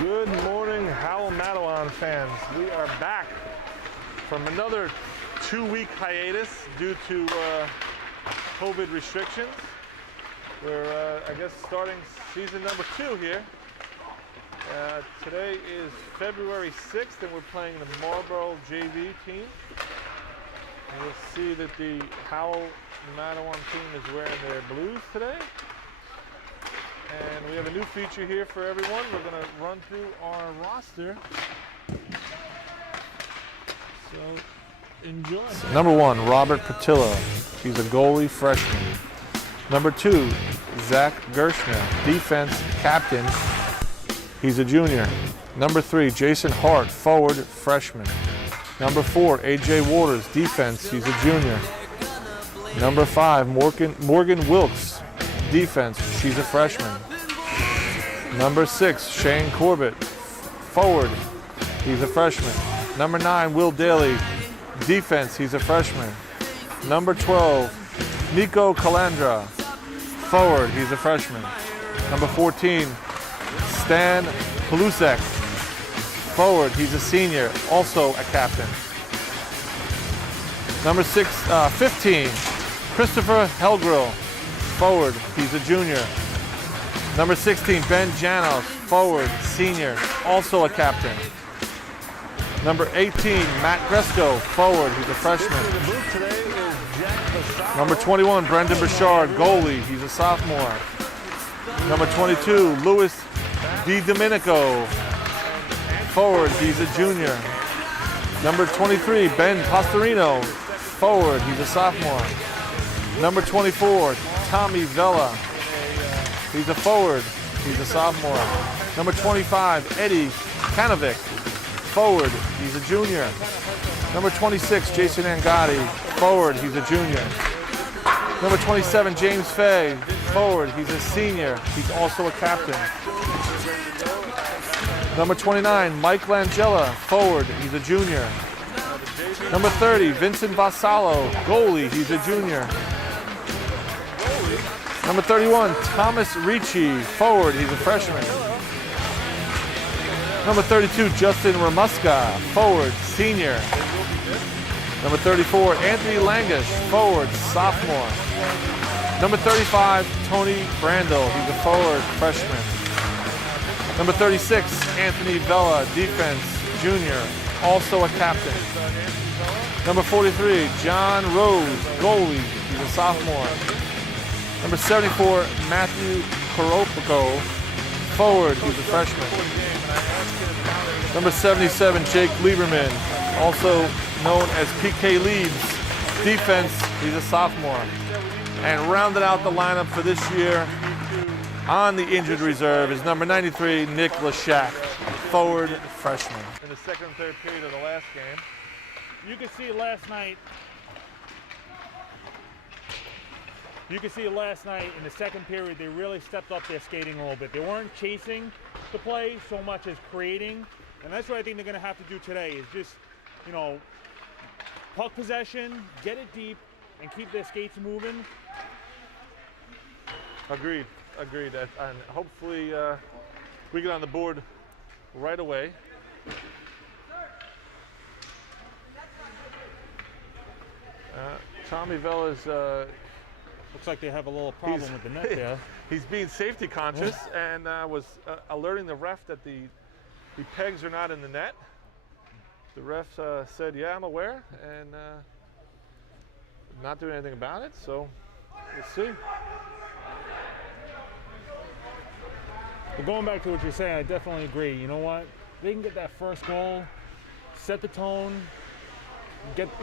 Good morning, Howell Matawan fans. We are back from another 2-week hiatus due to COVID restrictions. We're, I guess, starting season number 2 here. Today is February 6th, and we're playing the Marlboro JV team. And you'll see that the Howell Matawan team is wearing their blues today. And we have a new feature here for everyone. We're going to run through our roster. So, enjoy. Number 1, Robert Patillo. He's a goalie freshman. Number 2, Zach Gershner, defense captain. He's a junior. Number 3, Jason Hart, forward freshman. Number 4, AJ Waters, defense. He's a junior. Number 5, Morgan Wilkes, defense. She's a freshman. Number 6, Shane Corbett, forward. He's a freshman. Number 9, Will Daly, defense. He's a freshman. Number 12, Nico Calandra, forward. He's a freshman. Number 14, Stan Palusek, forward. He's a senior, also a captain. Number 15, Christopher Helgrill, forward. He's a junior. Number 16, Ben Janos, forward, senior, also a captain. Number 18, Matt Gresco, forward. He's a freshman. Number 21, Brendan Bouchard, goalie. He's a sophomore. Number 22, Louis DiDomenico, forward. He's a junior. Number 23, Ben Pastorino, forward. He's a sophomore. Number 24, Tommy Vella. He's a forward. He's a sophomore. Number 25, Eddie Kanovic, forward. He's a junior. Number 26, Jason Angotti, forward. He's a junior. Number 27, James Fay, forward. He's a senior. He's also a captain. Number 29, Mike Langella, forward. He's a junior. Number 30, Vincent Vassallo, goalie. He's a junior. Number 31, Thomas Ricci, forward. He's a freshman. Number 32, Justin Ramuska, forward, senior. Number 34, Anthony Langish, forward, sophomore. Number 35, Tony Brandel. He's a forward, freshman. Number 36, Anthony Vella, defense, junior, also a captain. Number 43, John Rose, goalie. He's a sophomore. Number 74, Matthew Koropico, forward. He's a freshman. Number 77, Jake Lieberman, also known as PK Leeds, defense. He's a sophomore. And rounding out the lineup for this year on the injured reserve is number 93, Nick Lashak, forward freshman. In the second and third period of the last game, you could see last night in the second period, they really stepped up their skating a little bit. They weren't chasing the play so much as creating, and that's what I think they're going to have to do today is just, puck possession, get it deep, and keep their skates moving. Agreed. And hopefully we get on the board right away. Tommy Vella's looks like they have a little problem with the net there. He's being safety conscious and was alerting the ref that the pegs are not in the net. The ref said, yeah, I'm aware, and not doing anything about it, so we'll see. But going back to what you're saying, I definitely agree. You know what? They can get that first goal, set the tone,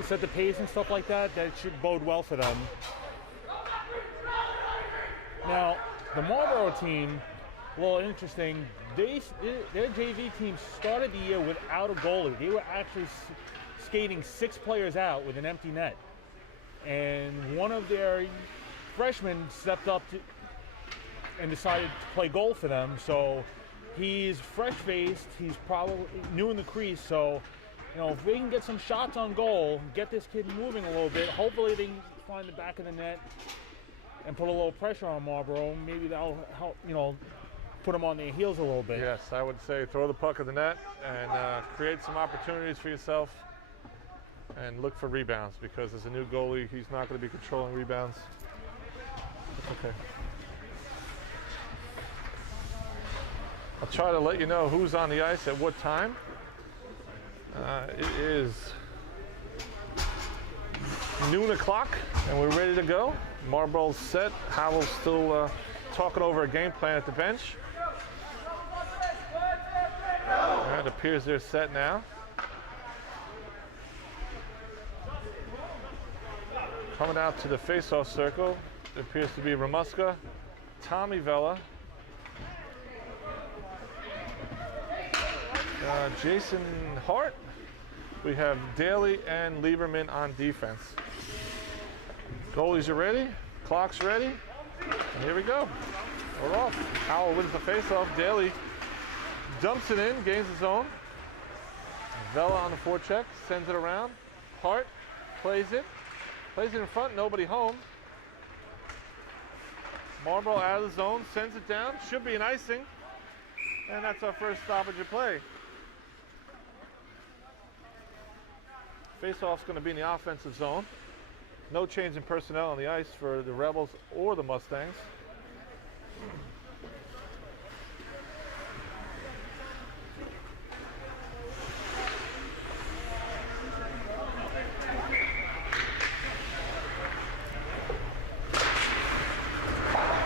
set the pace and stuff like that. That should bode well for them. Now, the Marlboro team, a little interesting. Their JV team started the year without a goalie. They were actually skating 6 players out with an empty net. And one of their freshmen stepped up and decided to play goal for them. So he's fresh-faced. He's probably new in the crease. So, if they can get some shots on goal, get this kid moving a little bit, hopefully they can find the back of the net and put a little pressure on Marlboro. Maybe that'll help, put them on their heels a little bit. Yes, I would say throw the puck at the net and create some opportunities for yourself and look for rebounds, because as a new goalie, he's not going to be controlling rebounds. It's okay. I'll try to let you know who's on the ice at what time. It is noon o'clock and we're ready to go. Marlboro's set. Howell's still talking over a game plan at the bench. And it appears they're set now. Coming out to the face-off circle, it appears to be Ramuska, Tommy Vella, Jason Hart. We have Daly and Lieberman on defense. Goalies are ready, clock's ready, and here we go. We're off. Howell wins the face-off. Daly dumps it in, gains his own. Vella on the forecheck, sends it around. Hart plays it in front, nobody home. Marlboro out of the zone, sends it down, should be an icing, and that's our first stoppage of play. Face-off's going to be in the offensive zone. No change in personnel on the ice for the Rebels or the Mustangs.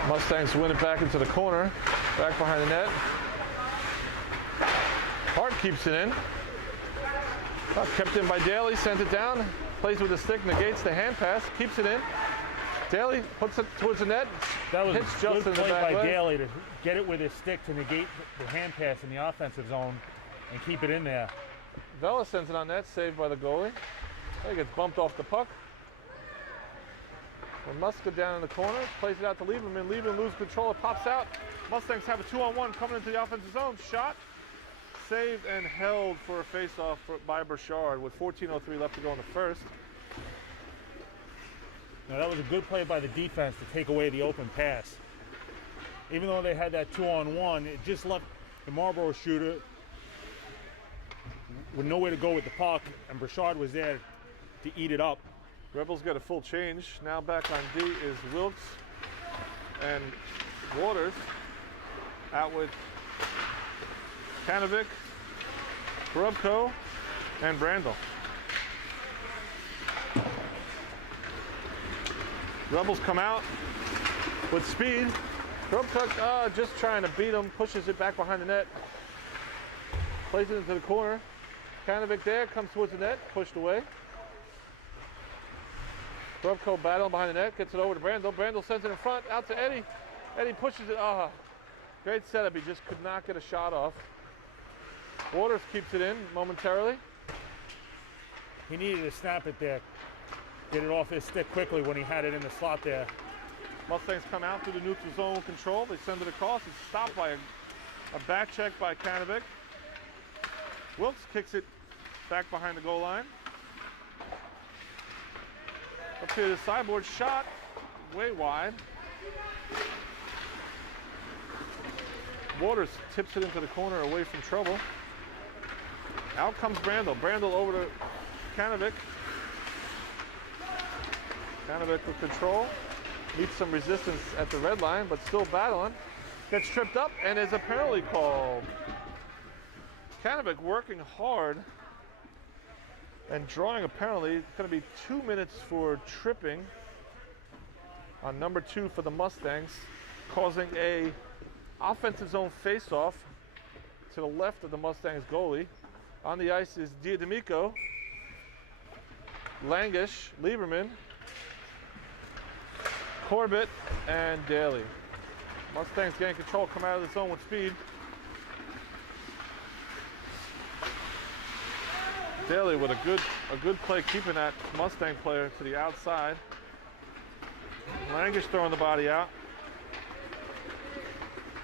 Mustangs win it back into the corner, back behind the net. Hart keeps it in. Kept in by Daly, sent it down, plays with the stick, negates the hand pass, keeps it in. Daly puts it towards the net. That was hits a just good in the play back by leg. Daly to get it with his stick to negate the hand pass in the offensive zone and keep it in there. Vella sends it on net, saved by the goalie. He gets bumped off the puck. Muska down in the corner, plays it out to Lieberman. Lieberman loses control, it pops out. Mustangs have a 2-on-1 coming into the offensive zone. Shot, saved and held for a face-off by Burchard with 14:03 left to go in the first. Now that was a good play by the defense to take away the open pass. Even though they had that 2-on-1, it just left the Marlboro shooter with nowhere to go with the puck, and Burchard was there to eat it up. Rebels got a full change. Now back on D is Wilkes and Waters. Out with Kanovic, Grubko, and Brandel. Rebels come out with speed. Grubko just trying to beat him, pushes it back behind the net. Plays it into the corner. Kanovic there, comes towards the net, pushed away. Grubko battling behind the net, gets it over to Brandel. Brandel sends it in front, out to Eddie. Eddie pushes it. Great setup. He just could not get a shot off. Waters keeps it in momentarily. He needed to snap it there, get it off his stick quickly when he had it in the slot there. Mustangs come out through the neutral zone control. They send it across. It's stopped by a back check by Kanovic. Wilkes kicks it back behind the goal line. Up here, the sideboard shot way wide. Waters tips it into the corner away from trouble. Out comes Brandel. Brandel over to Kanovic. Kanovic with control. Meets some resistance at the red line, but still battling. Gets tripped up and is a penalty called. Kanovic working hard and drawing a penalty. It's going to be 2 minutes for tripping on number 2 for the Mustangs, causing a offensive zone face-off to the left of the Mustangs goalie. On the ice is Diademico, Langish, Lieberman, Corbett, and Daly. Mustangs getting control, come out of the zone with speed. Daly with a good play keeping that Mustang player to the outside. Langish throwing the body out.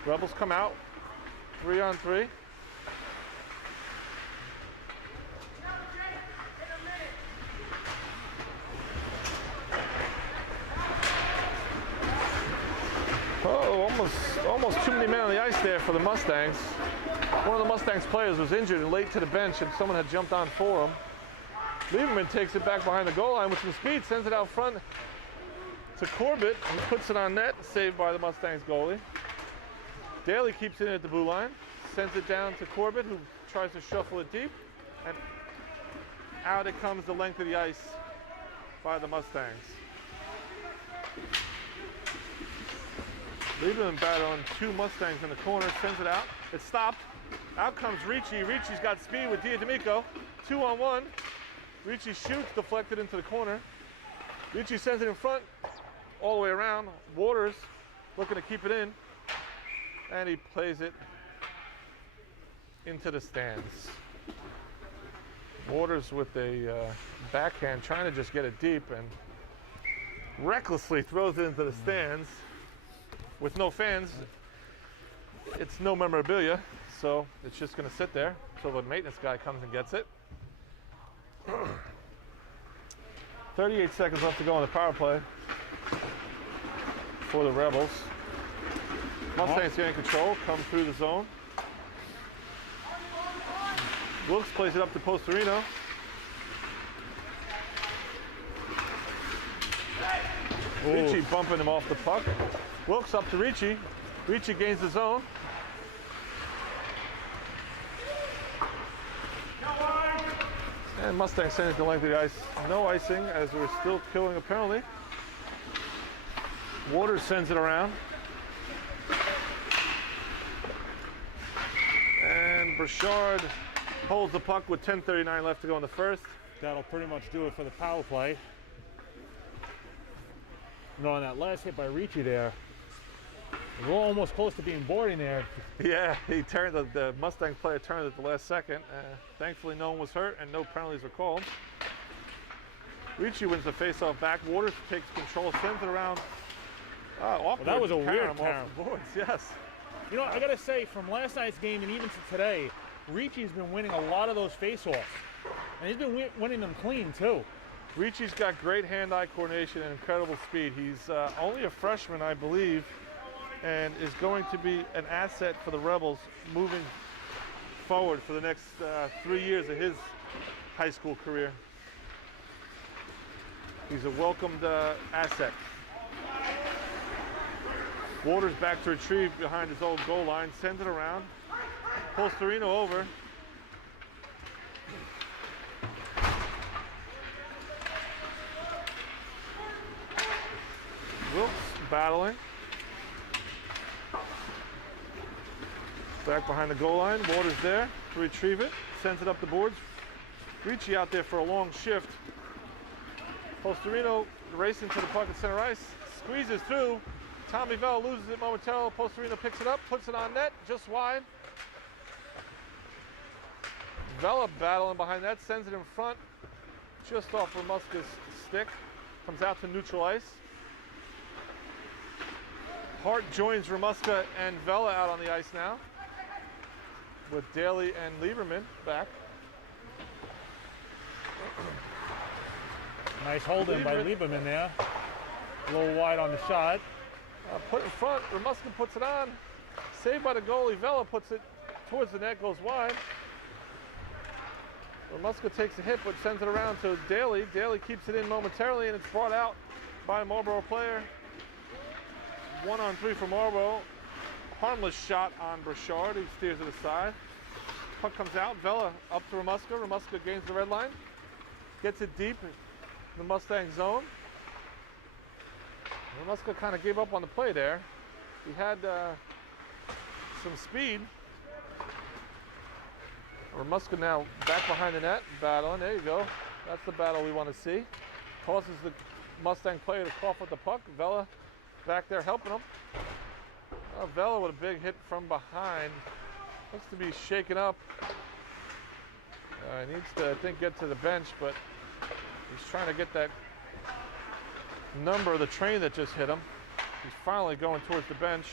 Rebels come out, 3-on-3. Oh, Oh, almost too many men on the ice there for the Mustangs. One of the Mustangs players was injured and late to the bench, and someone had jumped on for him. Lieberman takes it back behind the goal line with some speed, sends it out front to Corbett, who puts it on net, saved by the Mustangs goalie. Daly keeps it in at the blue line, sends it down to Corbett, who tries to shuffle it deep, and out it comes the length of the ice by the Mustangs. Lieberman battling two Mustangs in the corner, sends it out. It's stopped. Out comes Ricci. Ricci's got speed with D'Amico. 2-on-1. Ricci shoots, deflected into the corner. Ricci sends it in front, all the way around. Waters looking to keep it in, and he plays it into the stands. Waters with a backhand, trying to just get it deep, and recklessly throws it into the stands. With no fans, it's no memorabilia, so it's just going to sit there until the maintenance guy comes and gets it. 38 seconds left to go on the power play for the Rebels. Mustangs getting control, come through the zone. Wilkes plays it up to Postorino. Ricci bumping him off the puck. Wilkes up to Ricci. Ricci gains the zone. And Mustangs sending it to the length of the ice. No icing, as we're still killing a penalty. Waters sends it around. And Burchard holds the puck with 10:39 left to go in the first. That'll pretty much do it for the power play. You know, on that last hit by Ricci there, we're almost close to being boarding there. Yeah, he turned, the Mustang player turned at the last second. Thankfully, no one was hurt and no penalties were called. Ricci wins the faceoff back. Waters takes control, sends it around. Awkward. Well, that was a weird carom. Boards, yes. You know, I gotta say, from last night's game and even to today, Ricci's been winning a lot of those faceoffs, and he's been winning them clean too. Ricci's got great hand-eye coordination and incredible speed. He's only a freshman, I believe, and is going to be an asset for the Rebels moving forward for the next 3 years of his high school career. He's a welcomed asset. Waters back to retrieve behind his old goal line, sends it around, pulls Torino over. Wilkes battling. Back behind the goal line. Waters there to retrieve it. Sends it up the boards. Ricci out there for a long shift. Postorino racing to the puck at center ice. Squeezes through. Tommy Vella loses it momentarily. Postorino picks it up, puts it on net, just wide. Vella battling behind that, sends it in front, just off Ramuska's stick. Comes out to neutral ice. Hart joins Ramuska and Vella out on the ice now, with Daly and Lieberman back. Nice hold in by Lieberman there. A little wide on the shot. Put in front, Ramuska puts it on. Saved by the goalie, Vella puts it towards the net, goes wide. Ramuska takes a hit but sends it around to Daly. Daly keeps it in momentarily and it's brought out by a Marlboro player. 1-on-3 for Marlboro. Harmless shot on Burchard, who steers it aside. Puck comes out, Vella up to Ramuska. Ramuska gains the red line. Gets it deep in the Mustang zone. Ramuska kind of gave up on the play there. He had some speed. Ramuska now back behind the net, battling. There you go. That's the battle we want to see. Causes the Mustang player to cough with the puck. Vella back there helping him. Vella with a big hit from behind. Looks to be shaken up. He needs to, I think, get to the bench, but he's trying to get that number of the train that just hit him. He's finally going towards the bench.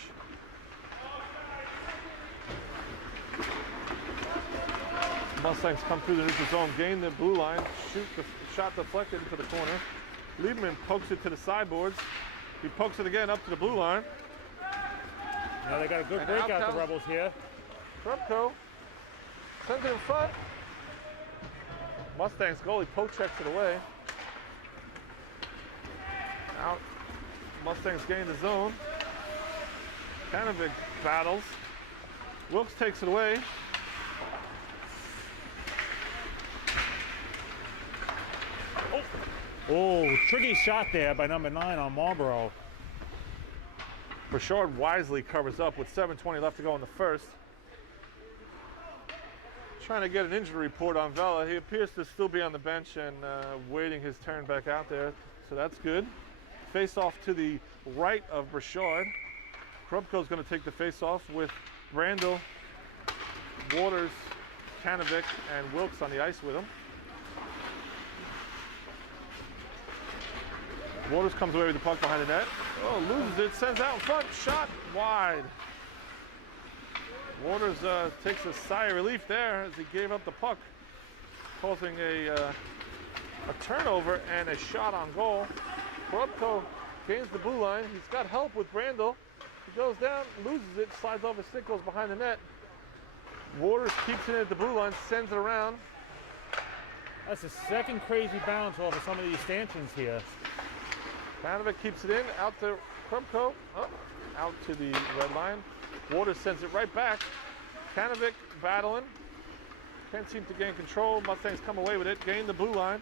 Mustangs come through the neutral zone, gain the blue line, shoot the shot deflected into the corner. Lieberman pokes it to the sideboards. He pokes it again up to the blue line. Now they got a good And breakout, out the Rebels here. Krupko sends it in front. Mustangs goalie poke checks it away. Out. Mustangs gain the zone. Canovic battles. Wilkes takes it away. Oh, tricky shot there by number 9 on Marlboro. Burchard wisely covers up with 7:20 left to go in the first. Trying to get an injury report on Vela. He appears to still be on the bench and waiting his turn back out there, so that's good. Face off to the right of Burchard. Krupko's going to take the face off with Randall, Waters, Canovic, and Wilkes on the ice with him. Waters comes away with the puck behind the net. Oh, loses it, sends out in front, shot wide. Waters takes a sigh of relief there as he gave up the puck, causing a turnover and a shot on goal. Krupko gains the blue line. He's got help with Brandel. He goes down, loses it, slides off his stick, goes behind the net. Waters keeps it at the blue line, sends it around. That's the second crazy bounce off of some of these stanchions here. Panovic keeps it in, out to Krupko, out to the red line. Waters sends it right back. Canovic battling. Can't seem to gain control. Mustangs come away with it, gain the blue line.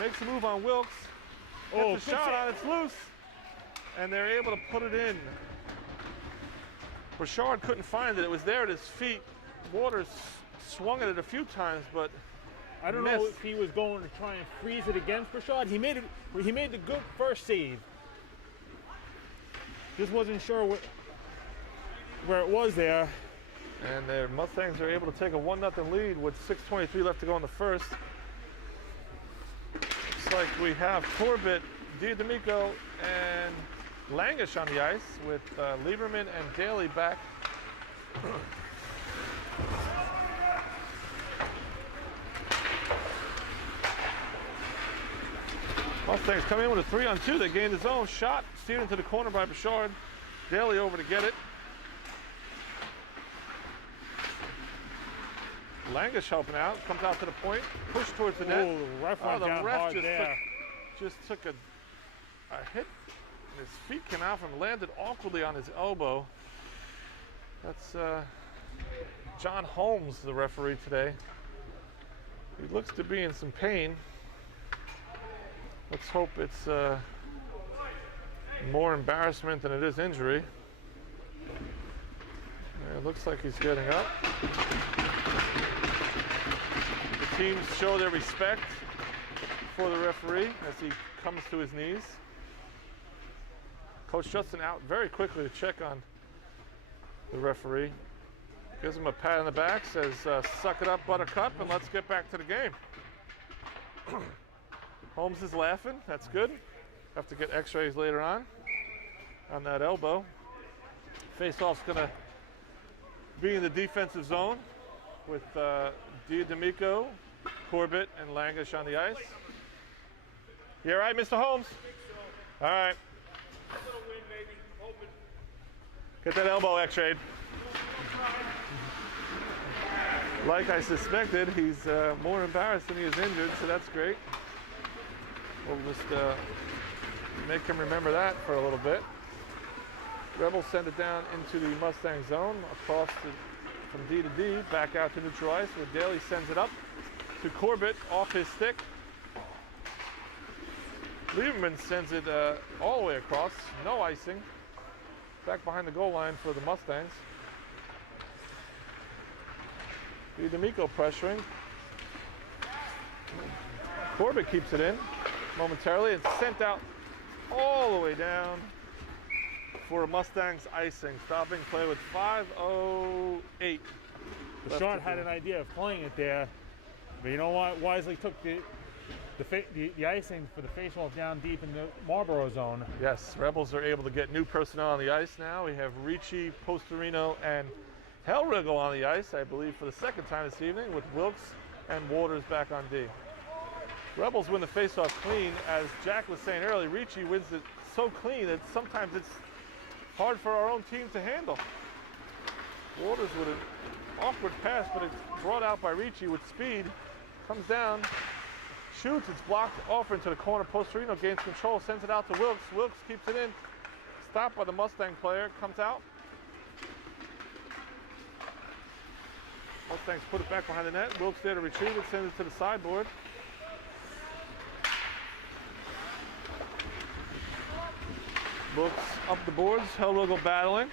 Makes a move on Wilkes. Gets a shot on, it's loose. And they're able to put it in. Burchard couldn't find it. It was there at his feet. Waters swung at it a few times, but I don't know if he was going to try and freeze it against Burchard. He made the good first save. Just wasn't sure where it was there. And the Mustangs are able to take a 1-0 lead with 6:23 left to go in the first. Looks like we have Corbett, D'Amico, and Langish on the ice with Lieberman and Daly back. Mustangs come in with a 3-on-2. They gain the zone. Shot steered into the corner by Burchard. Daly over to get it. Langish helping out. Comes out to the point. Push towards the net. Oh, the ref went down hard there. Just took a hit. And his feet came out from, landed awkwardly on his elbow. That's John Holmes, the referee today. He looks to be in some pain. Let's hope it's more embarrassment than it is injury. It looks like he's getting up. The teams show their respect for the referee as he comes to his knees. Coach Justin out very quickly to check on the referee. Gives him a pat on the back, says, suck it up, Buttercup, and let's get back to the game. Holmes is laughing, that's good. Have to get x-rays later on that elbow. Face-off's gonna be in the defensive zone with D'Amico, Corbett, and Langish on the ice. You all right, Mr. Holmes? All right. Get that elbow x-rayed. Like I suspected, he's more embarrassed than he is injured, so that's great. We'll just make him remember that for a little bit. Rebels send it down into the Mustang zone, across from D to D, back out to neutral ice, where Daly sends it up to Corbett off his stick. Lieberman sends it all the way across, no icing. Back behind the goal line for the Mustangs. D'Amico pressuring. Corbett keeps it in momentarily and sent out all the way down for a Mustangs icing. Stopping play with 5:08. Burchard had an idea of playing it there, but you know what? Wisely took the icing for the face-off down deep in the Marlboro zone. Yes, Rebels are able to get new personnel on the ice now. We have Ricci, Postorino, and Hellriegel on the ice, I believe, for the second time this evening, with Wilkes and Waters back on D. Rebels win the face-off clean. As Jack was saying earlier, Ricci wins it so clean that sometimes it's hard for our own team to handle. Waters with an awkward pass, but it's brought out by Ricci with speed. Comes down, shoots, it's blocked off into the corner. Postorino gains control, sends it out to Wilkes. Wilkes keeps it in. Stopped by the Mustang player, comes out. Mustangs put it back behind the net. Wilkes there to retrieve it, sends it to the sideboard. Wilkes up the boards, Hellwigel battling.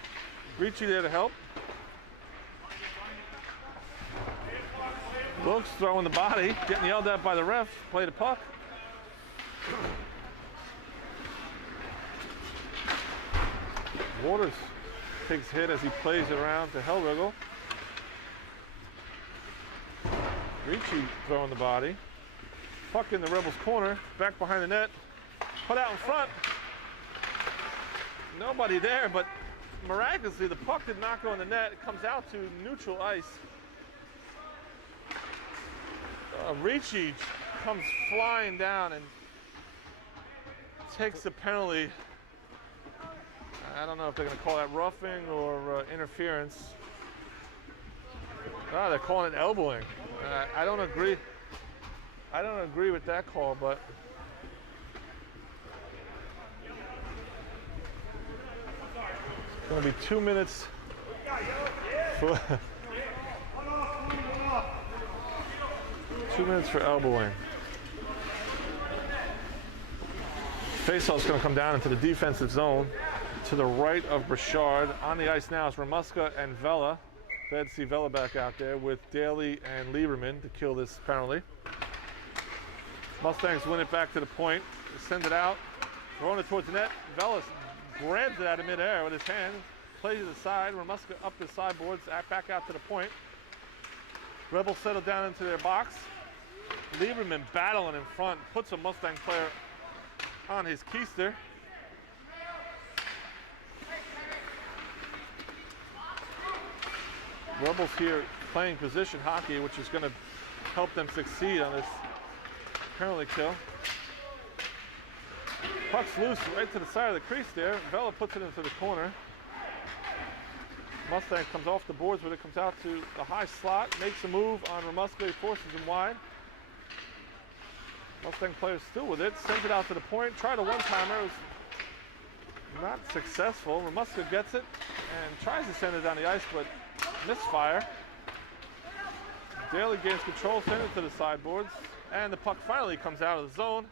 Ricci there to help. Wilkes throwing the body, getting yelled at by the ref. Play the puck. Waters takes hit as he plays it around to Hellwigel. Ricci throwing the body. Puck in the Rebels' corner, back behind the net. Put out in front. Nobody there, but miraculously the puck did not go in the net. It comes out to neutral ice. Ricci comes flying down and takes the penalty. I don't know if they're going to call that roughing or interference. They're calling it elbowing. I don't agree. I don't agree with that call, but it's going to be 2 minutes for 2 minutes for elbowing. Faceoff's going to come down into the defensive zone to the right of Burchard. On the ice now is Ramuska and Vela. Glad to see Vela back out there with Daly and Lieberman to kill this penalty. Mustangs win it back to the point. Send it out. Throwing it towards the net. Vela grabs it out of midair with his hand. Plays it aside. Ramuska up the sideboards. Back out to the point. Rebels settle down into their box. Lieberman battling in front. Puts a Mustang player on his keister. Rebels here playing position hockey, which is going to help them succeed on this penalty kill. Puck's loose right to the side of the crease there. Vela puts it into the corner. Mustang comes off the boards with it, comes out to the high slot, makes a move on Ramuska, forces him wide. Mustang player still with it, sends it out to the point, tried a one-timer, it was not successful. Ramuska gets it and tries to send it down the ice, but misfire. Daly gains control, sends it to the sideboards, and the puck finally comes out of the zone.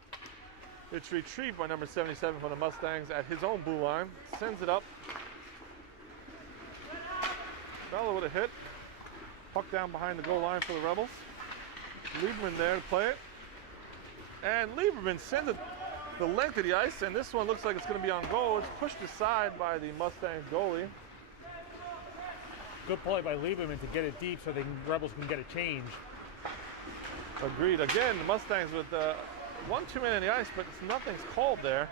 It's retrieved by number 77 from the Mustangs at his own blue line, sends it up. Bella with a hit. Puck down behind the goal line for the Rebels. Lieberman there to play it. And Lieberman sends it the length of the ice, and this one looks like it's going to be on goal. It's pushed aside by the Mustangs goalie. Good play by Lieberman to get it deep so the Rebels can get a change. Agreed. Again, the Mustangs with 1-2 men in the ice, but nothing's called there.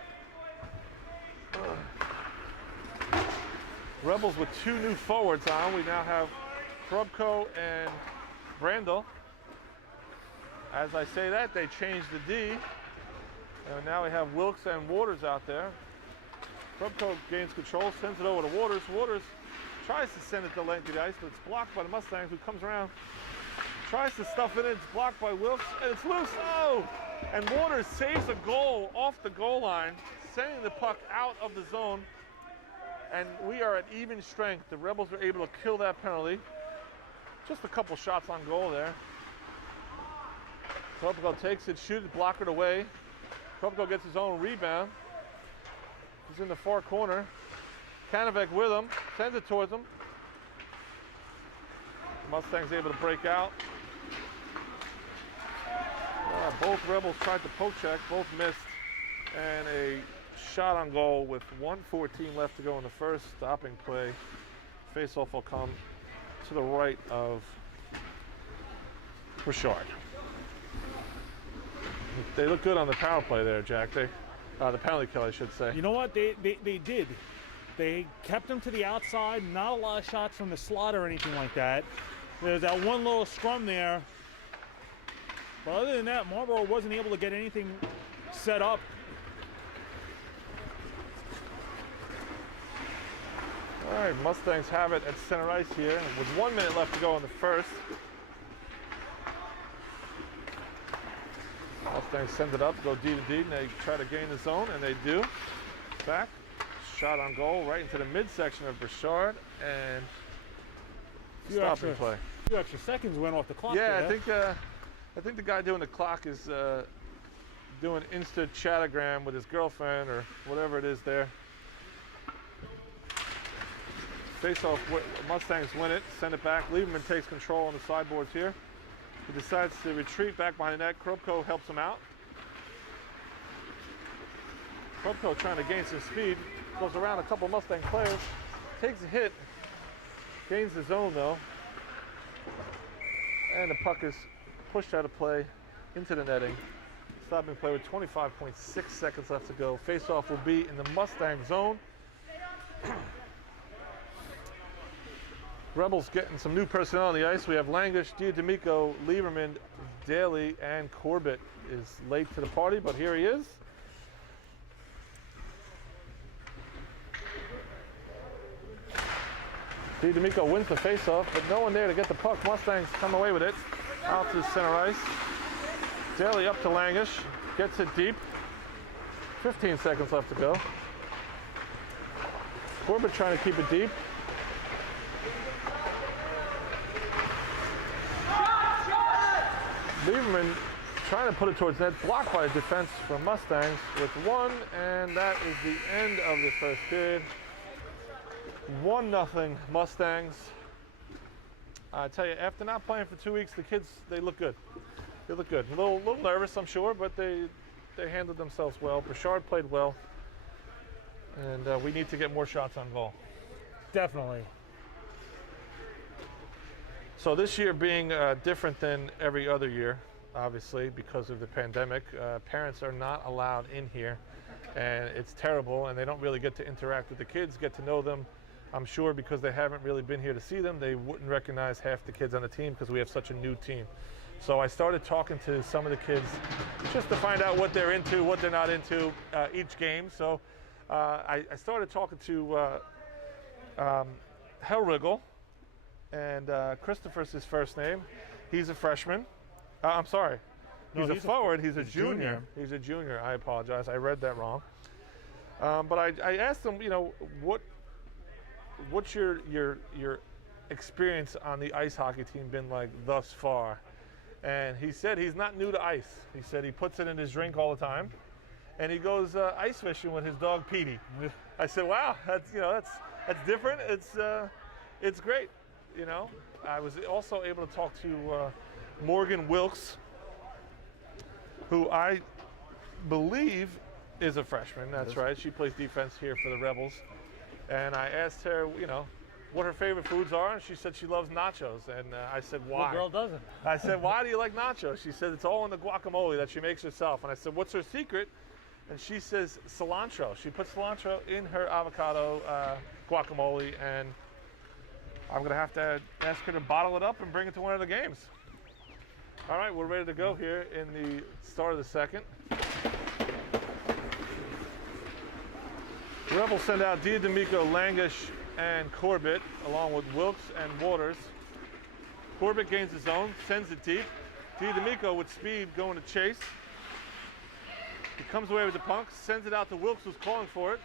Rebels with two new forwards on. We now have Krubko and Brandel. As I say that, they changed the D. And now we have Wilkes and Waters out there. Krubko gains control, sends it over to Waters. Waters tries to send it the length of the ice, but it's blocked by the Mustangs, who comes around, tries to stuff it in. It's blocked by Wilkes, and it's loose. Oh! And Waters saves a goal off the goal line, sending the puck out of the zone. And we are at even strength. The Rebels were able to kill that penalty. Just a couple shots on goal there. Krubko takes it, shoots it, blockered away. Krubko gets his own rebound. He's in the far corner. Kanavec with him, sends it towards him. Mustang's able to break out. Both Rebels tried to poke check, both missed. And a shot on goal with 1:14 left to go in the first. Stopping play. Faceoff will come to the right of Burchard. They look good on the power play there, Jack. The penalty kill, I should say. You know what? They did. They kept them to the outside. Not a lot of shots from the slot or anything like that. There's that one little scrum there. But other than that, Marlboro wasn't able to get anything set up. All right, Mustangs have it at center ice here with 1 minute left to go in the first. Mustangs send it up, go D to D, and they try to gain the zone, and they do. Back, shot on goal right into the midsection of Burchard, and stopping play. A few extra seconds went off the clock. Yeah, there. I think the guy doing the clock is doing Insta chatagram with his girlfriend or whatever it is there. Face-off, Mustangs win it, send it back. Lieberman takes control on the sideboards here. He decides to retreat back behind the net. Krupko helps him out. Krupko trying to gain some speed. Goes around a couple Mustang players. Takes a hit. Gains the zone though. And the puck is pushed out of play into the netting. Stopping play with 25.6 seconds left to go. Face-off will be in the Mustang zone. Rebels getting some new personnel on the ice. We have Langish, D'Amico, Lieberman, Daly, and Corbett is late to the party, but here he is. D'Amico wins the faceoff, but no one there to get the puck. Mustangs come away with it. Out to center ice. Daly up to Langish, gets it deep. 15 seconds left to go. Corbett trying to keep it deep. Lieberman trying to put it towards net, blocked by a defense from Mustangs with 1, and that is the end of the first period. 1-0 Mustangs. I tell you, after not playing for 2 weeks, the kids, they look good. They look good. A little nervous, I'm sure, but they handled themselves well. Burchard played well, and we need to get more shots on goal. Definitely. So this year being different than every other year, obviously, because of the pandemic, parents are not allowed in here, and it's terrible, and they don't really get to interact with the kids, get to know them. I'm sure because they haven't really been here to see them, they wouldn't recognize half the kids on the team because we have such a new team. So I started talking to some of the kids just to find out what they're into, what they're not into each game. So I started talking to Hellrigel. And Christopher's his first name. He's a freshman. I'm sorry. He's a forward. He's a junior. He's a junior. I apologize. I read that wrong. But I asked him, you know, what's your experience on the ice hockey team been like thus far? And he said he's not new to ice. He said he puts it in his drink all the time, and he goes ice fishing with his dog Petey. I said, wow, that's different. It's great. You know, I was also able to talk to Morgan Wilkes, who I believe is a freshman. That's right. She plays defense here for the Rebels. And I asked her, you know, what her favorite foods are, and she said she loves nachos. And I said, why? What girl doesn't? I said, why do you like nachos? She said, it's all in the guacamole that she makes herself. And I said, what's her secret? And she says cilantro. She puts cilantro in her avocado guacamole, and I'm going to have to ask her to bottle it up and bring it to one of the games. All right, we're ready to go here in the start of the second. The Rebels send out D'Amico, Langish, and Corbett, along with Wilkes and Waters. Corbett gains his zone, sends it deep. D'Amico with speed going to chase. He comes away with the puck, sends it out to Wilkes, who's calling for it.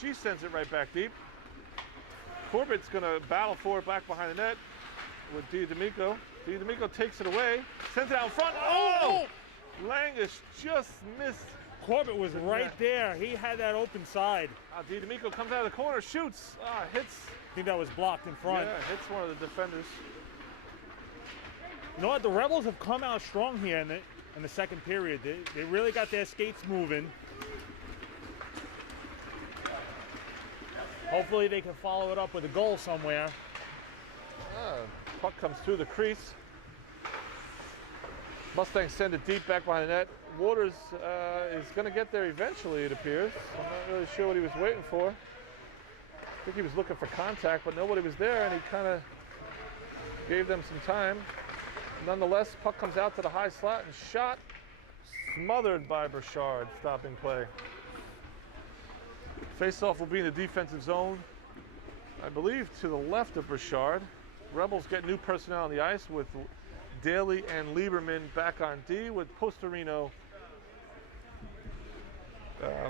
She sends it right back deep. Corbett's going to battle for it back behind the net with D'Amico. D'Amico takes it away, sends it out in front. Oh! Langish just missed. Corbett was right there. He had that open side. D'Amico comes out of the corner, shoots, hits. I think that was blocked in front. Yeah, hits one of the defenders. You know what? The Rebels have come out strong here in the second period. They really got their skates moving. Hopefully they can follow it up with a goal somewhere. Puck comes through the crease. Mustangs send it deep back behind the net. Waters is going to get there eventually, it appears. I'm not really sure what he was waiting for. I think he was looking for contact, but nobody was there, and he kind of gave them some time. Nonetheless, puck comes out to the high slot and shot, smothered by Burchard, stopping play. Face-off will be in the defensive zone. I believe, to the left of Burchard. Rebels get new personnel on the ice with Daly and Lieberman back on D with Postorino.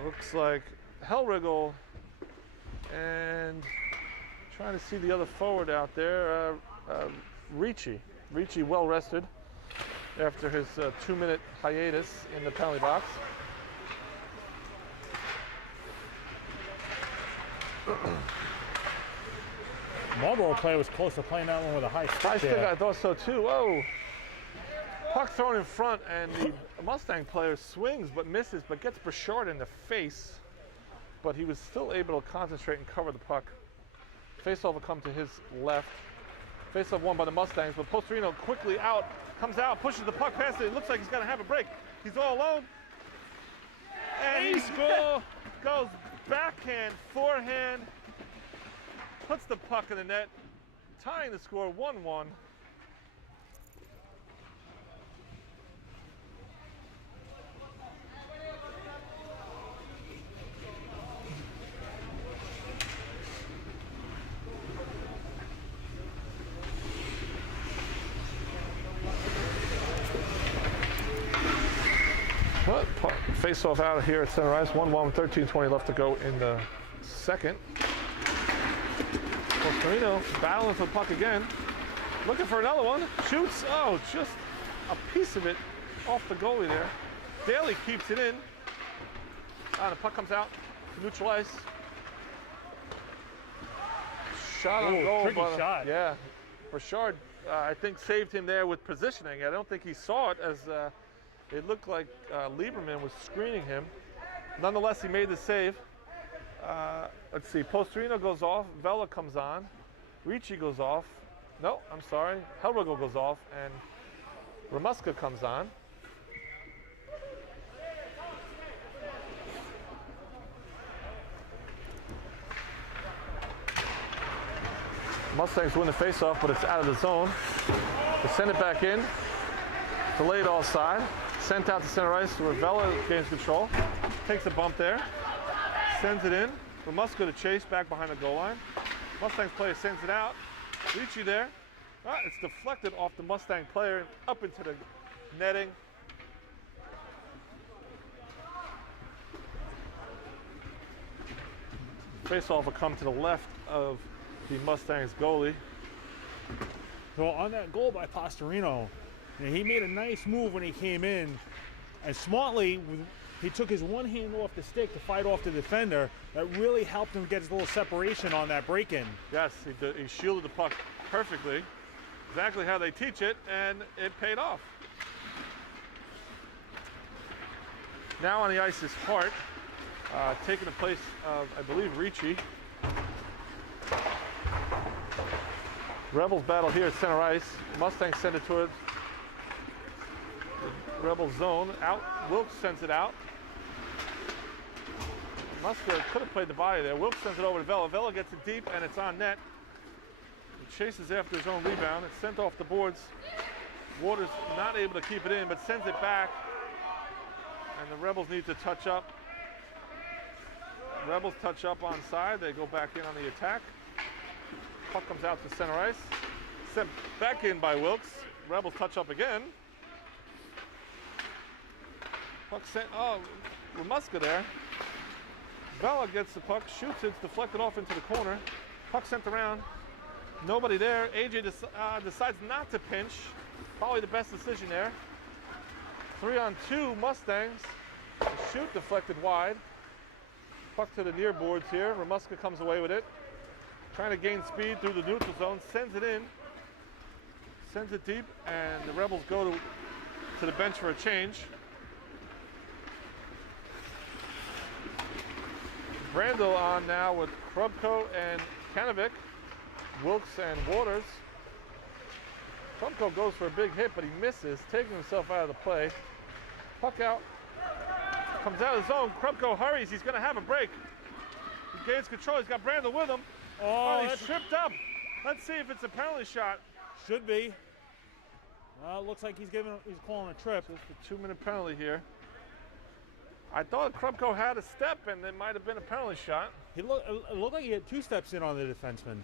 Looks like Hellrigel and trying to see the other forward out there, Ricci. Ricci well rested after his 2-minute hiatus in the penalty box. Marlboro player was close to playing that one with a high stick there. I thought so too. Oh, puck thrown in front, and the Mustang player swings but misses, but gets Burchard in the face. But he was still able to concentrate and cover the puck. Faceoff will come to his left. Faceoff won by the Mustangs, but Postorino quickly out, comes out, pushes the puck past it. It looks like he's gonna have a break. He's all alone. And he goes backhand, forehand, puts the puck in the net, tying the score 1-1. Face off out here at center ice. 1-1 with 13:20 left to go in the second. Postorino battling for the puck again. Looking for another one. Shoots. Oh, just a piece of it off the goalie there. Daly keeps it in. The puck comes out to neutral ice. Shot on goal. Tricky shot. Yeah. Burchard, I think, saved him there with positioning. I don't think he saw it as it looked like Lieberman was screening him. Nonetheless, he made the save. Let's see, Postorino goes off, Vela comes on, Ricci goes off. No, I'm sorry, Hellrigel goes off, and Ramuska comes on. Mustangs win the faceoff, but it's out of the zone. They send it back in, delayed offside. Sent out to center ice where Vela gains control. Takes a bump there. Sends it in. Ramuska to chase back behind the goal line. Mustangs player sends it out. Ricci there. It's deflected off the Mustang player and up into the netting. Faceoff will come to the left of the Mustangs goalie. So on that goal by Postorino, he made a nice move when he came in, and smartly, he took his one hand off the stick to fight off the defender. That really helped him get his little separation on that break-in. Yes, he did. He shielded the puck perfectly. Exactly how they teach it, and it paid off. Now on the ice is Hart, taking the place of, I believe, Ricci. Rebels battle here at center ice. Mustangs send it towards Rebel zone. Out. Wilkes sends it out. Musker could have played the body there. Wilkes sends it over to Vela. Vela gets it deep, and it's on net. He chases after his own rebound. It's sent off the boards. Waters not able to keep it in, but sends it back. And the Rebels need to touch up. Rebels touch up on side. They go back in on the attack. Puck comes out to center ice. Sent back in by Wilkes. Rebels touch up again. Puck sent, Ramuska there. Vela gets the puck, shoots it, it's deflected off into the corner. Puck sent around, nobody there. AJ decides not to pinch. Probably the best decision there. 3-on-2 Mustangs. The shoot deflected wide. Puck to the near boards here. Ramuska comes away with it. Trying to gain speed through the neutral zone, sends it in. Sends it deep, and the Rebels go to the bench for a change. Brandel on now with Krubko and Kanovic, Wilkes and Waters. Krubko goes for a big hit, but he misses, taking himself out of the play. Puck out, comes out of the zone. Krubko hurries, he's going to have a break. He gains control, he's got Brandel with him. Oh, he's tripped up. Let's see if it's a penalty shot. Should be. Well, it looks like he's calling a trip. Just a 2-minute penalty here. I thought Krupko had a step, and it might have been a penalty shot. It looked like he had 2 steps in on the defenseman.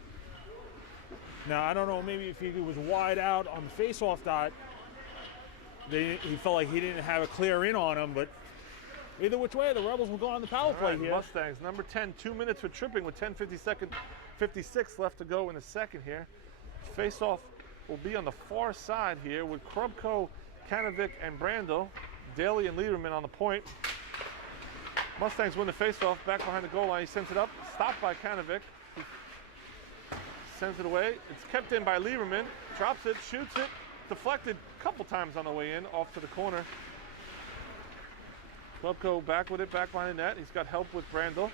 Now, I don't know, maybe if he was wide out on the face-off dot, he felt like he didn't have a clear in on him, but either which way, the Rebels will go on the power play here. Mustangs, number 10, 2 minutes for tripping with 10:56 left to go in the second here. Face-off will be on the far side here with Krupko, Kanovic, and Brandel. Daly and Lieberman on the point. Mustangs win the face-off, back behind the goal line. He sends it up, stopped by Kanovic. He sends it away. It's kept in by Lieberman. Drops it, shoots it, deflected a couple times on the way in, off to the corner. Krupko back with it, back behind the net. He's got help with Brandel.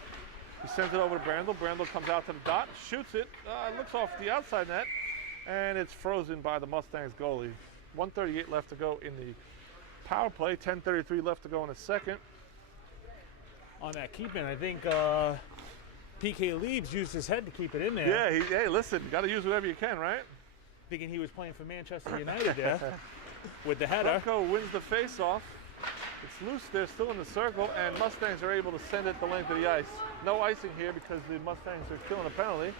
He sends it over to Brandel. Brandel comes out to the dot, shoots it, looks off the outside net, and it's frozen by the Mustangs goalie. 1:38 left to go in the power play, 10:33 left to go in the second. On that keep-in, I think PK Leibs used his head to keep it in there. Yeah, hey, listen, got to use whatever you can, right? Thinking he was playing for Manchester United there with the header. Krupko wins the face-off. It's loose there, still in the circle, and Mustangs are able to send it the length of the ice. No icing here because the Mustangs are killing a penalty.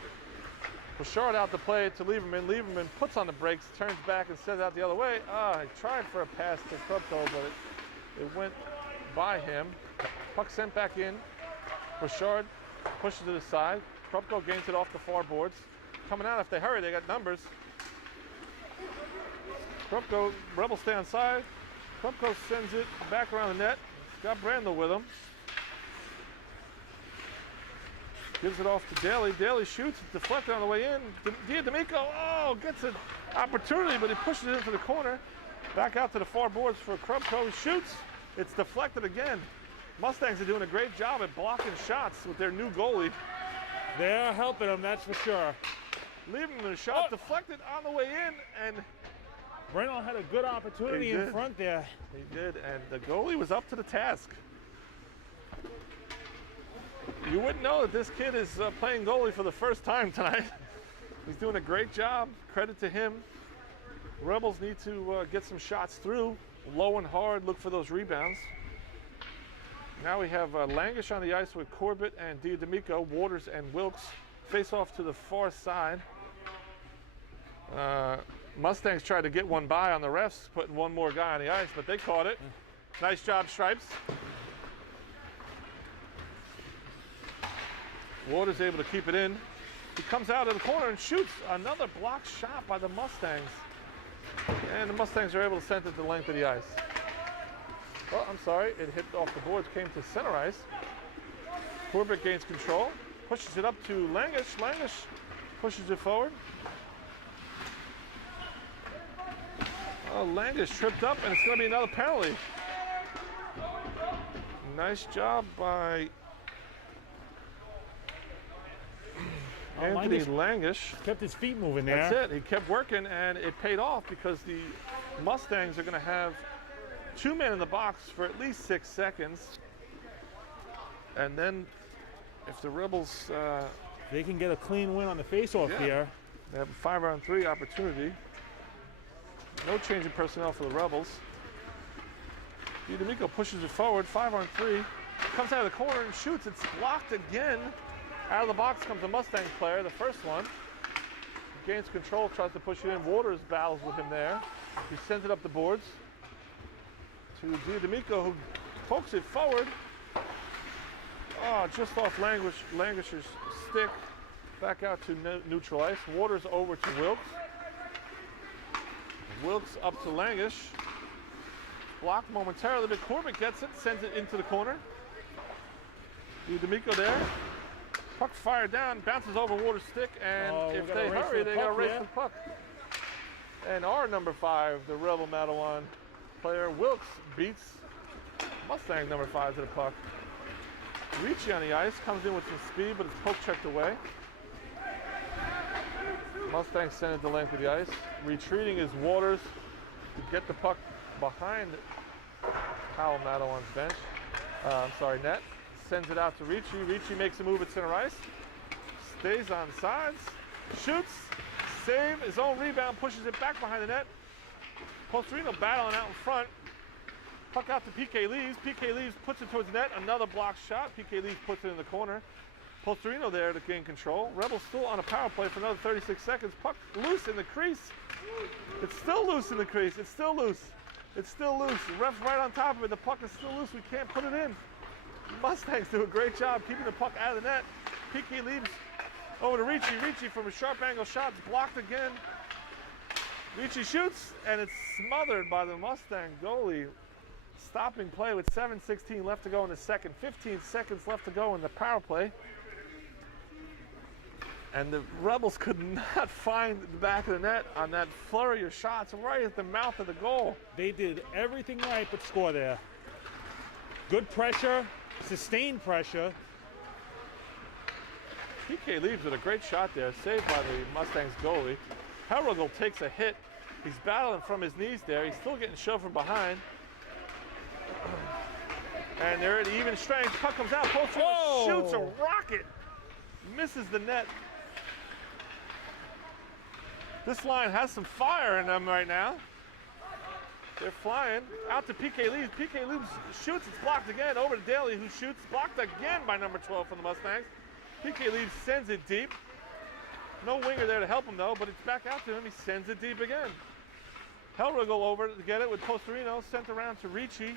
Bouchard out to play it to Lieberman. Lieberman puts on the brakes, turns back, and sends it out the other way. He tried for a pass to Krupko, but it went by him. Puck sent back in. Bouchard pushes to the side. Krupko gains it off the far boards. Coming out, if they hurry, they got numbers. Krupko, Rebels stay on side. Krupko sends it back around the net. He's got Brandel with him. Gives it off to Daly. Daly shoots, it's deflected on the way in. D'Amico, gets an opportunity, but he pushes it into the corner. Back out to the far boards for Krupko. He shoots, it's deflected again. Mustangs are doing a great job at blocking shots with their new goalie. They're helping him, that's for sure. Leaving the shot deflected on the way in, and Brandel had a good opportunity in front there. He did, and the goalie was up to the task. You wouldn't know that this kid is playing goalie for the first time tonight. He's doing a great job. Credit to him. Rebels need to get some shots through. Low and hard, look for those rebounds. Now we have Langish on the ice with Corbett and D'Amico, Waters and Wilkes. Face off to the far side. Mustangs tried to get one by on the refs, putting one more guy on the ice, but they caught it. Nice job, Stripes. Waters able to keep it in. He comes out of the corner and shoots another blocked shot by the Mustangs. And the Mustangs are able to send it the length of the ice. Oh, I'm sorry, it hit off the boards, came to center ice. Corbett gains control, pushes it up to Langish. Langish pushes it forward. Langish tripped up, and it's going to be another penalty. Nice job by Anthony Langish. Kept his feet moving there. That's it. He kept working, and it paid off because the Mustangs are going to have 2 men in the box for at least 6 seconds. And then if the Rebels... they can get a clean win on the face-off here. They have a 5-on-3 opportunity. No change in personnel for the Rebels. D'Amico pushes it forward, 5-on-3. Comes out of the corner and shoots. It's blocked again. Out of the box comes the Mustang player, the first one. He gains control, tries to push it in. Waters battles with him there. He sends it up the boards to D'Amico, who pokes it forward. Just off Langish's stick. Back out to neutral ice. Waters over to Wilkes. Wilkes up to Langish. Blocked momentarily, but Corbett gets it, sends it into the corner. D'Amico there. Puck fired down, bounces over Waters' stick, and if they hurry, they got to race the puck. And our number 5, the Rebel Matawan player, Wilkes, beats Mustang number 5 to the puck. Ricci on the ice, comes in with some speed, but it's poke checked away. Mustangs send it the length of the ice. Retreating is Waters to get the puck behind Howell Matawan's bench. Net. Sends it out to Ricci. Ricci makes a move at center ice. Stays on sides. Shoots. Save. His own rebound. Pushes it back behind the net. Postorino battling out in front. Puck out to PK Leaves. PK Leaves puts it towards the net. Another block shot. PK Leaves puts it in the corner. Polsterino there to gain control. Rebels still on a power play for another 36 seconds. Puck loose in the crease. It's still loose in the crease. It's still loose. It's still loose. The ref's right on top of it. The puck is still loose. We can't put it in. Mustangs do a great job keeping the puck out of the net. PK Leaves over to Ricci. Ricci from a sharp angle shot. Blocked again. Ricci shoots, and it's smothered by the Mustang goalie. Stopping play with 7:16 left to go in the second. 15 seconds left to go in the power play. And the Rebels could not find the back of the net on that flurry of shots right at the mouth of the goal. They did everything right but score there. Good pressure, sustained pressure. PK Leaves with a great shot there, saved by the Mustangs goalie. Howell takes a hit. He's battling from his knees there. He's still getting shoved from behind. And they're at even strength. Puck comes out. Polsterino shoots a rocket. Misses the net. This line has some fire in them right now. They're flying out to PK Leaves. PK Leaves shoots. It's blocked again. Over to Daly, who shoots. Blocked again by number 12 from the Mustangs. PK Leaves sends it deep. No winger there to help him, though, but it's back out to him. He sends it deep again. Hellrigel over to get it with Polsterino. Sent around to Ricci.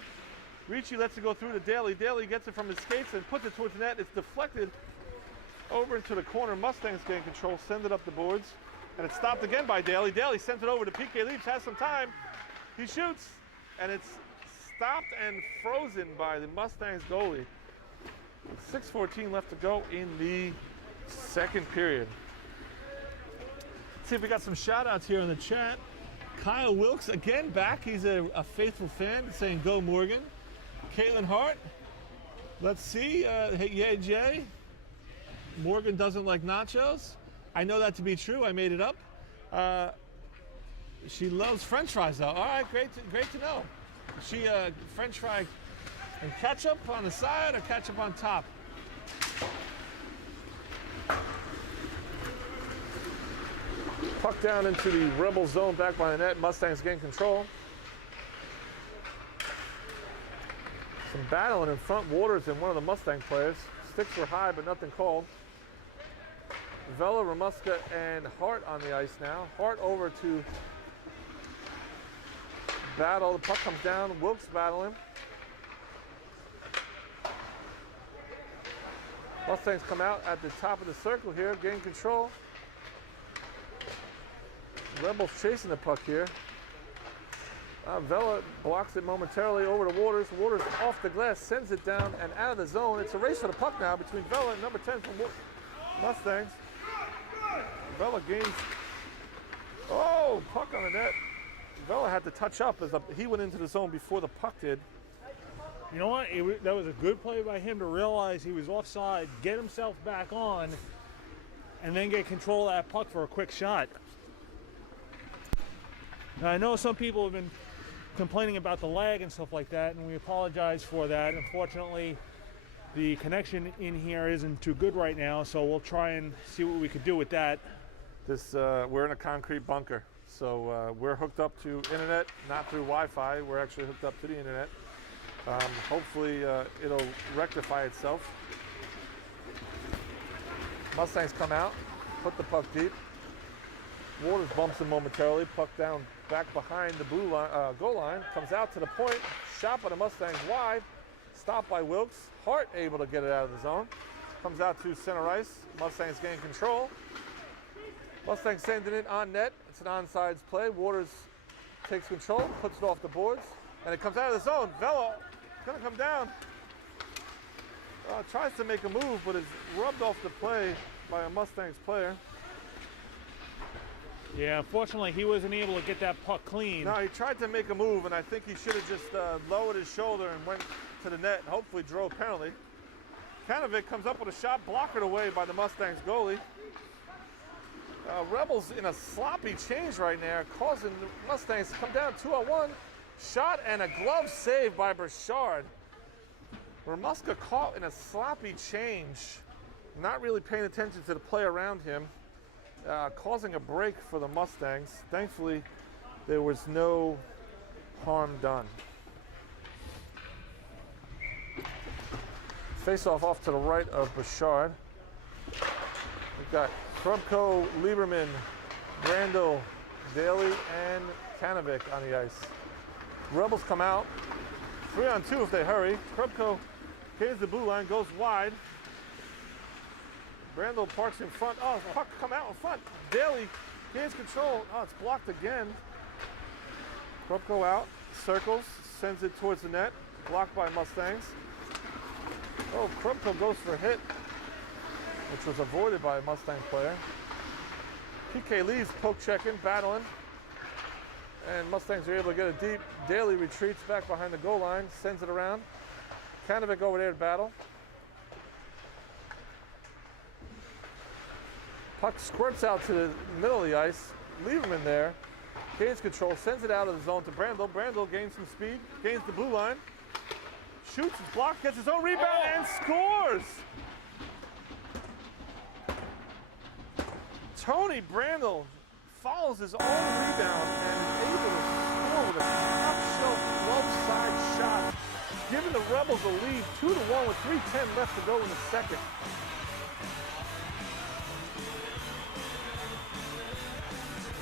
Ricci lets it go through to Daly. Daly gets it from his skates and puts it towards the net. It's deflected over into the corner. Mustangs getting control. Send it up the boards. And it's stopped again by Daly. Daly sends it over to PK Leaves. Has some time. He shoots. And it's stopped and frozen by the Mustangs goalie. 6:14 left to go in the second period. Let's see if we got some shout outs here in the chat. Kyle Wilkes again back. He's a faithful fan saying go Morgan. Caitlin Hart. Let's see. Hey, yay Jay. Morgan doesn't like nachos. I know that to be true. I made it up. She loves French fries though. All right, great to know. She French fry and ketchup on the side or ketchup on top? Puck down into the Rebel zone, back by the net. Mustangs gain control. Some battling in front. Waters and one of the Mustang players. Sticks were high, but nothing called. Vela, Ramuska, and Hart on the ice now. Hart over to battle. The puck comes down. Wilkes battling. Mustangs come out at the top of the circle here, gain control. Rebels chasing the puck here. Vela blocks it momentarily over to Waters. Waters off the glass, sends it down and out of the zone. It's a race for the puck now between Vela and number 10 from Mustangs. Vela gains. Oh, puck on the net. Vela had to touch up as he went into the zone before the puck did. You know what? That was a good play by him to realize he was offside, get himself back on, and then get control of that puck for a quick shot. Now, I know some people have been complaining about the lag and stuff like that, and we apologize for that. Unfortunately, the connection in here isn't too good right now, so we'll try and see what we could do with that. We're in a concrete bunker, so we're hooked up to internet, not through Wi-Fi. We're actually hooked up to the internet. Hopefully it'll rectify itself. Mustangs come out, put the puck deep. Waters bumps him momentarily. Puck down back behind the blue line, goal line. Comes out to the point. Shot by the Mustangs wide. Stopped by Wilkes. Hart able to get it out of the zone. Comes out to center ice. Mustangs gain control. Mustangs sending it on net. It's an onside play. Waters takes control, puts it off the boards, and it comes out of the zone. Vela gonna come down. Tries to make a move, but is rubbed off the play by a Mustangs player. Yeah, unfortunately, he wasn't able to get that puck clean. No, he tried to make a move, and I think he should have just lowered his shoulder and went to the net and hopefully drew a penalty. Kanovic comes up with a shot, blockered away by the Mustangs goalie. Rebels in a sloppy change right now, causing the Mustangs to come down 2-1. Shot and a glove save by Burchard. Ramuska caught in a sloppy change, not really paying attention to the play around him, causing a break for the Mustangs. Thankfully, there was no harm done. Face-off off to the right of Bouchard. We've got Krupko, Lieberman, Randall, Daly, and Kanovic on the ice. Rebels come out. 3-on-2 if they hurry. Krupko gains the blue line, goes wide. Randall parks in front. Oh, puck come out in front. Daly gains control. Oh, it's blocked again. Krupko out, circles, sends it towards the net. Blocked by Mustangs. Oh, Krupko goes for a hit, which was avoided by a Mustang player. PK leaves, poke checking, battling. And Mustangs are able to get it deep. Daly retreats back behind the goal line, sends it around. Kanovic over there to battle. Puck squirts out to the middle of the ice. Lieberman there. Gains control, sends it out of the zone to Brandel. Brandel gains some speed, gains the blue line. Shoots, his block, gets his own rebound, and scores! Tony Brandel follows his own rebound and is able to score with a top-shelf glove side shot, giving the Rebels a lead 2-1 with 3:10 left to go in the second.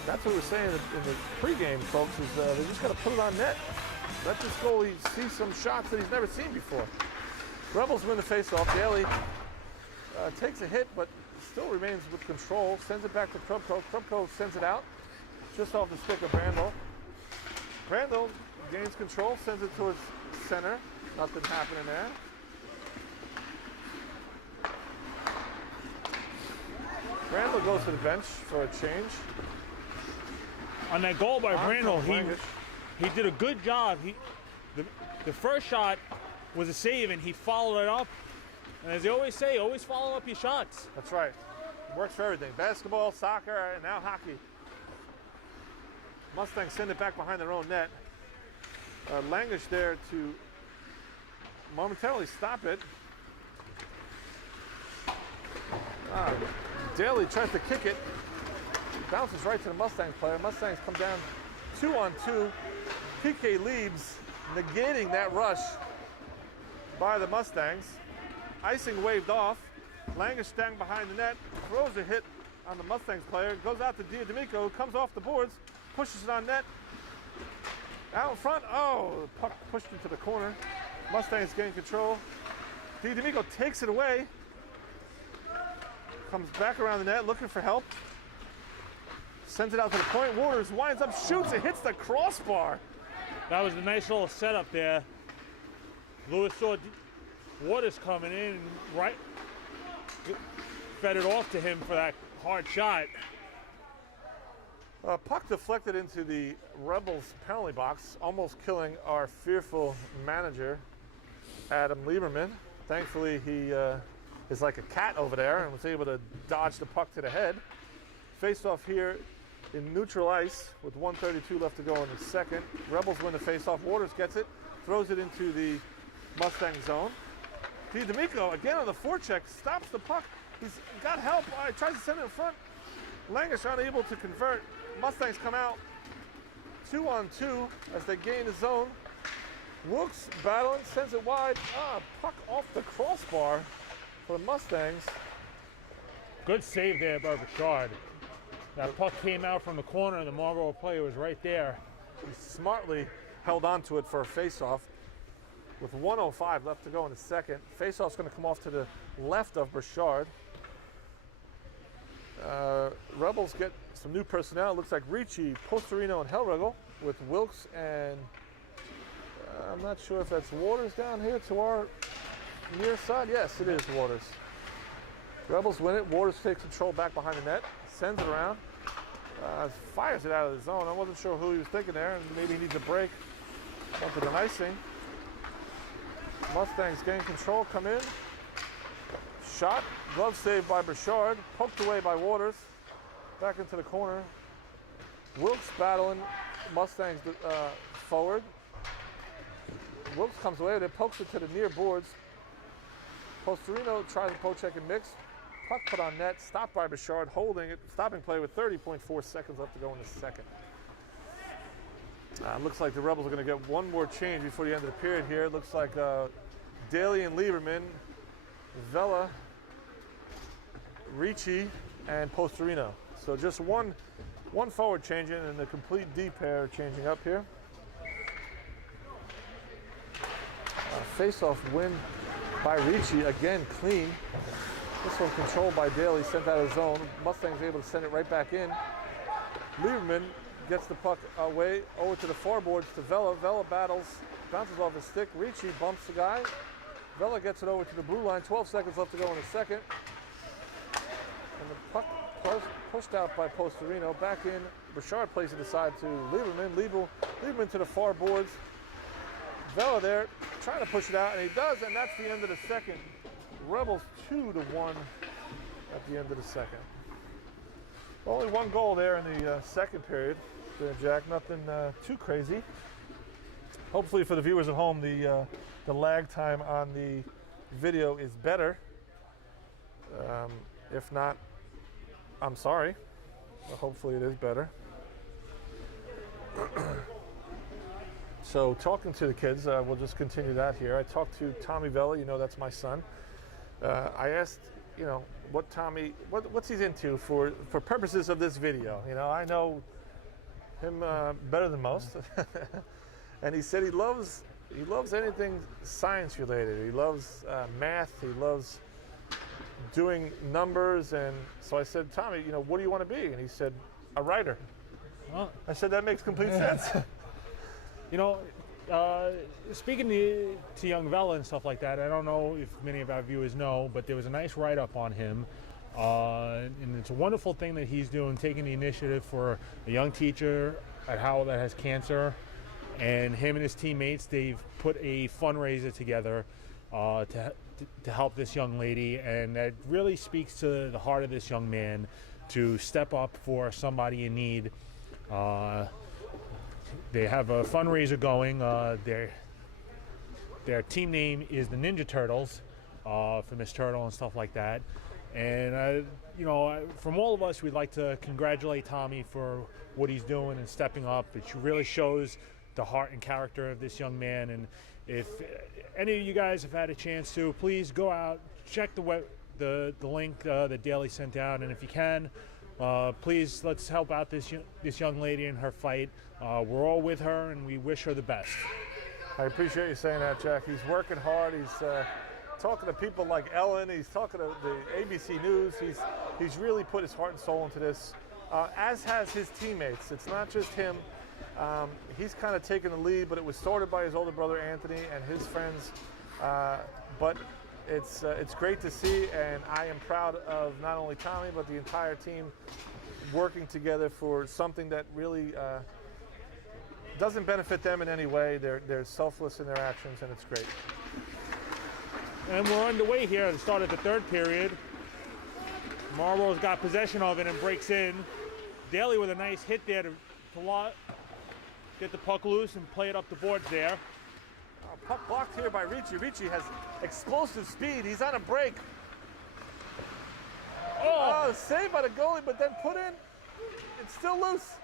That's what we were saying in the pregame, folks, is they just got to put it on net. Let this goalie see some shots that he's never seen before. Rebels win the faceoff. Daly takes a hit, but still remains with control. Sends it back to Krupko. Krupko sends it out just off the stick of Brandel. Brandel gains control, sends it towards center. Nothing happening there. Brandel goes to the bench for a change. On that goal by Brandel, he did a good job. The first shot was a save, and he followed it up. And as they always say, always follow up your shots. That's right. Works for everything. Basketball, soccer, and now hockey. Mustangs send it back behind their own net. Langish there to momentarily stop it. Daly tries to kick it. Bounces right to the Mustang player. Mustangs come down 2-on-2. PK leaves, negating that rush by the Mustangs. Icing waved off. Langish standing behind the net, throws a hit on the Mustangs player, goes out to D'Amico, comes off the boards, pushes it on net. Out in front, oh, the puck pushed into the corner. Mustangs gain control. D'Amico takes it away. Comes back around the net looking for help. Sends it out to the point. Waters winds up, shoots, it hits the crossbar. That was a nice little setup there. Lewis saw Waters coming in and fed it off to him for that hard shot. Puck deflected into the Rebels penalty box, almost killing our fearful manager, Adam Lieberman. Thankfully, he is like a cat over there and was able to dodge the puck to the head. Faced off here in neutral ice with 1:32 left to go in the second. Rebels win the face-off. Waters gets it, throws it into the Mustang zone. D'Amico again on the forecheck, stops the puck. He's got help. Tries to send it in front. Langish unable to convert. Mustangs come out 2-on-2 as they gain the zone. Wilkes battling, sends it wide. Puck off the crossbar for the Mustangs. Good save there by Bouchard. That puck came out from the corner and the Marlboro player was right there. He smartly held on to it for a face-off. With 1:05 left to go in the second. Face-off's going to come off to the left of Bouchard. Rebels get some new personnel. It looks like Ricci, Postorino, and Hellregel with Wilkes and I'm not sure if that's Waters down here to our near side. Yes, it is Waters. Rebels win it. Waters takes control back behind the net, sends it around, fires it out of the zone. I wasn't sure who he was thinking there, and maybe he needs a break. Something an icing. Mustangs gain control, come in. Shot, glove save by Bouchard, poked away by Waters. Back into the corner. Wilkes battling Mustangs forward. Wilkes comes away with it, pokes it to the near boards. Postorino tries to poke check and mix. Puck put on net, stopped by Bouchard, holding it, stopping play with 30.4 seconds left to go in the second. Looks like the Rebels are going to get one more change before the end of the period here. Looks like Daly and Lieberman Vela, Ricci, and Postorino. So just one forward changing and the complete D pair changing up here. Face-off win by Ricci, again clean. This one controlled by Daly, sent out of zone. Mustang's able to send it right back in. Lieberman gets the puck away over to the foreboards to Vela. Vela battles, bounces off his stick. Ricci bumps the guy. Vela gets it over to the blue line. 12 seconds left to go in the second. And the puck pushed out by Postorino. Back in. Bouchard plays it aside to Lieberman. Lieberman to the far boards. Vela there, trying to push it out, and he does, and that's the end of the second. Rebels 2-1 at the end of the second. Only one goal there in the second period, Jack. Nothing too crazy. Hopefully for the viewers at home, the lag time on the video is better. If not, I'm sorry. But hopefully it is better. So talking to the kids, we'll just continue that here. I talked to Tommy Vela, you know that's my son. I asked, you know, what's he's into for purposes of this video. You know, I know him better than most. And he said he loves anything science related. He loves math, he loves doing numbers. And so I said, Tommy, you know, what do you want to be? And he said, a writer. Well, I said, that makes complete sense. You know, speaking to young Vela and stuff like that, I don't know if many of our viewers know, but there was a nice write-up on him. And it's a wonderful thing that he's doing, taking the initiative for a young teacher at Howell that has cancer. And him and his teammates, they've put a fundraiser together to help this young lady. And that really speaks to the heart of this young man to step up for somebody in need. They have a fundraiser going. Their team name is the Ninja Turtles, for Miss Turtle and stuff like that. And you know, from all of us, we'd like to congratulate Tommy for what he's doing and stepping up. It really shows the heart and character of this young man. And if any of you guys have had a chance to, please go out, check the link that Daly sent out, and if you can, please let's help out this young lady in her fight. We're all with her, and we wish her the best. I appreciate you saying that, Jack. He's working hard. He's talking to people like Ellen. He's talking to the ABC News. He's really put his heart and soul into this, as has his teammates. It's not just him. He's kind of taken the lead, but it was started by his older brother Anthony and his friends. But it's great to see, and I am proud of not only Tommy but the entire team working together for something that really doesn't benefit them in any way. They're selfless in their actions, and it's great. And we're underway here at the start of the third period. Marlboro's got possession of it and breaks in. Daly with a nice hit there to get the puck loose and play it up the boards there. Puck blocked here by Ricci. Ricci has explosive speed. He's on a break. Oh, saved by the goalie, but then put in. It's still loose.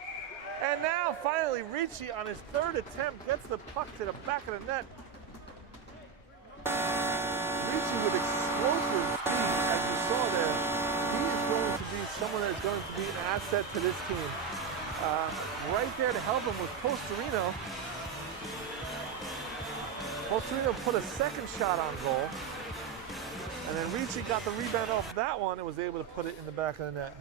And now, finally, Ricci on his third attempt gets the puck to the back of the net. Ricci with explosive speed, as you saw there. He is going to be someone that is going to be an asset to this team. Right there to help him was Postorino. Postorino put a second shot on goal. And then Ricci got the rebound off that one and was able to put it in the back of the net.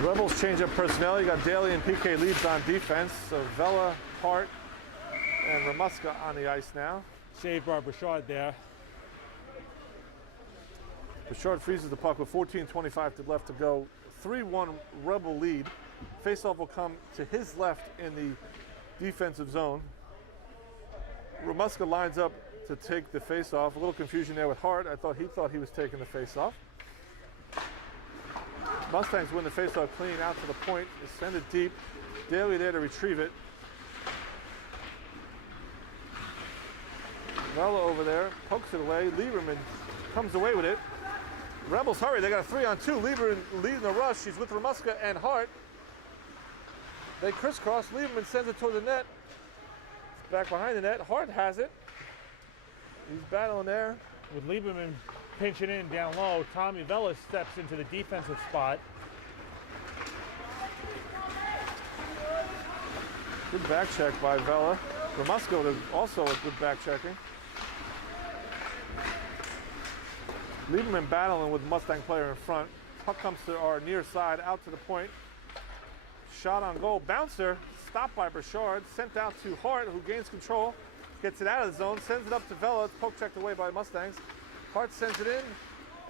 Rebels change up personnel. You got Daly and PK Leeds on defense. So Vela, Hart, and Ramuska on the ice now. Saved by Bouchard there. Bouchard freezes the puck with 14:25 left to go. 3-1 Rebel lead. Faceoff will come to his left in the defensive zone. Ramuska lines up to take the faceoff. A little confusion there with Hart. I thought he was taking the faceoff. Mustangs win the faceoff clean out to the point. They send it deep. Daly there to retrieve it. Vela over there, pokes it away. Lieberman comes away with it. Rebels hurry, they got a 3-on-2. Lieberman leading the rush. He's with Ramuska and Hart. They crisscross. Lieberman sends it toward the net. It's back behind the net. Hart has it. He's battling there. With Lieberman pinching in down low, Tommy Vella steps into the defensive spot. Good back check by Vella. Ramusco does also a good back checking. Lieberman battling with Mustang player in front. Puck comes to our near side, out to the point. Shot on goal. Bouncer, stopped by Burchard, sent out to Hart, who gains control. Gets it out of the zone, sends it up to Vella. It's poke checked away by Mustangs. Hart sends it in,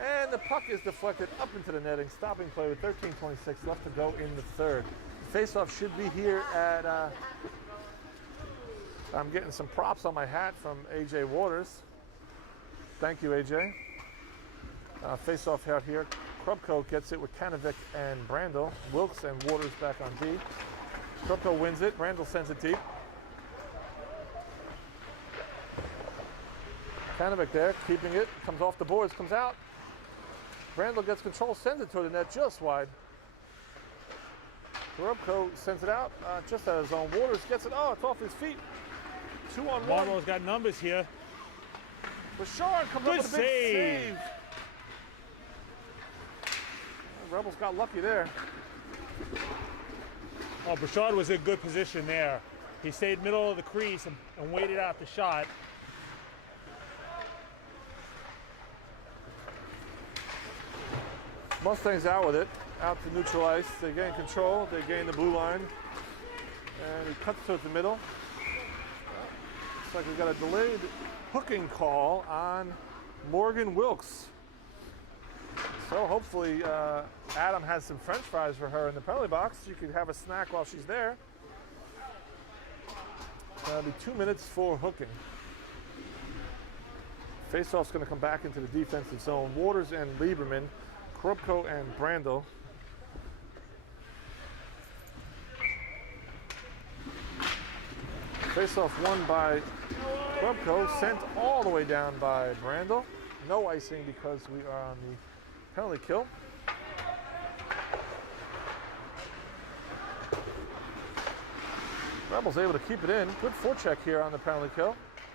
and the puck is deflected up into the netting. Stopping play with 13:26 left to go in the third. The faceoff should be here at, I'm getting some props on my hat from AJ Waters. Thank you, AJ. Face-off out here. Krupko gets it with Kanovic and Brandel. Wilkes and Waters back on D. Krupko wins it. Brandel sends it deep. Kanovic there, keeping it. Comes off the boards, comes out. Brandel gets control, sends it toward the net just wide. Krupko sends it out just out of his zone. Waters gets it. Oh, it's off his feet. 2-on-1. Marlboro's got numbers here. Bouchard comes up with a big save. Rebels got lucky there. Oh, Bouchard was in good position there. He stayed middle of the crease and waited out the shot. Mustangs out with it, out to neutral ice. They gain control, they gain the blue line. And he cuts towards the middle. Looks like we got a delayed hooking call on Morgan Wilkes. So hopefully Adam has some French fries for her in the penalty box. She could have a snack while she's there. That'll be 2 minutes for hooking. Faceoff's going to come back into the defensive zone. Waters and Lieberman, Krupko and Brandel. Faceoff won by Krupko, sent all the way down by Brandel. No icing because we are on the penalty kill. Rebels able to keep it in. Good forecheck here on the penalty kill.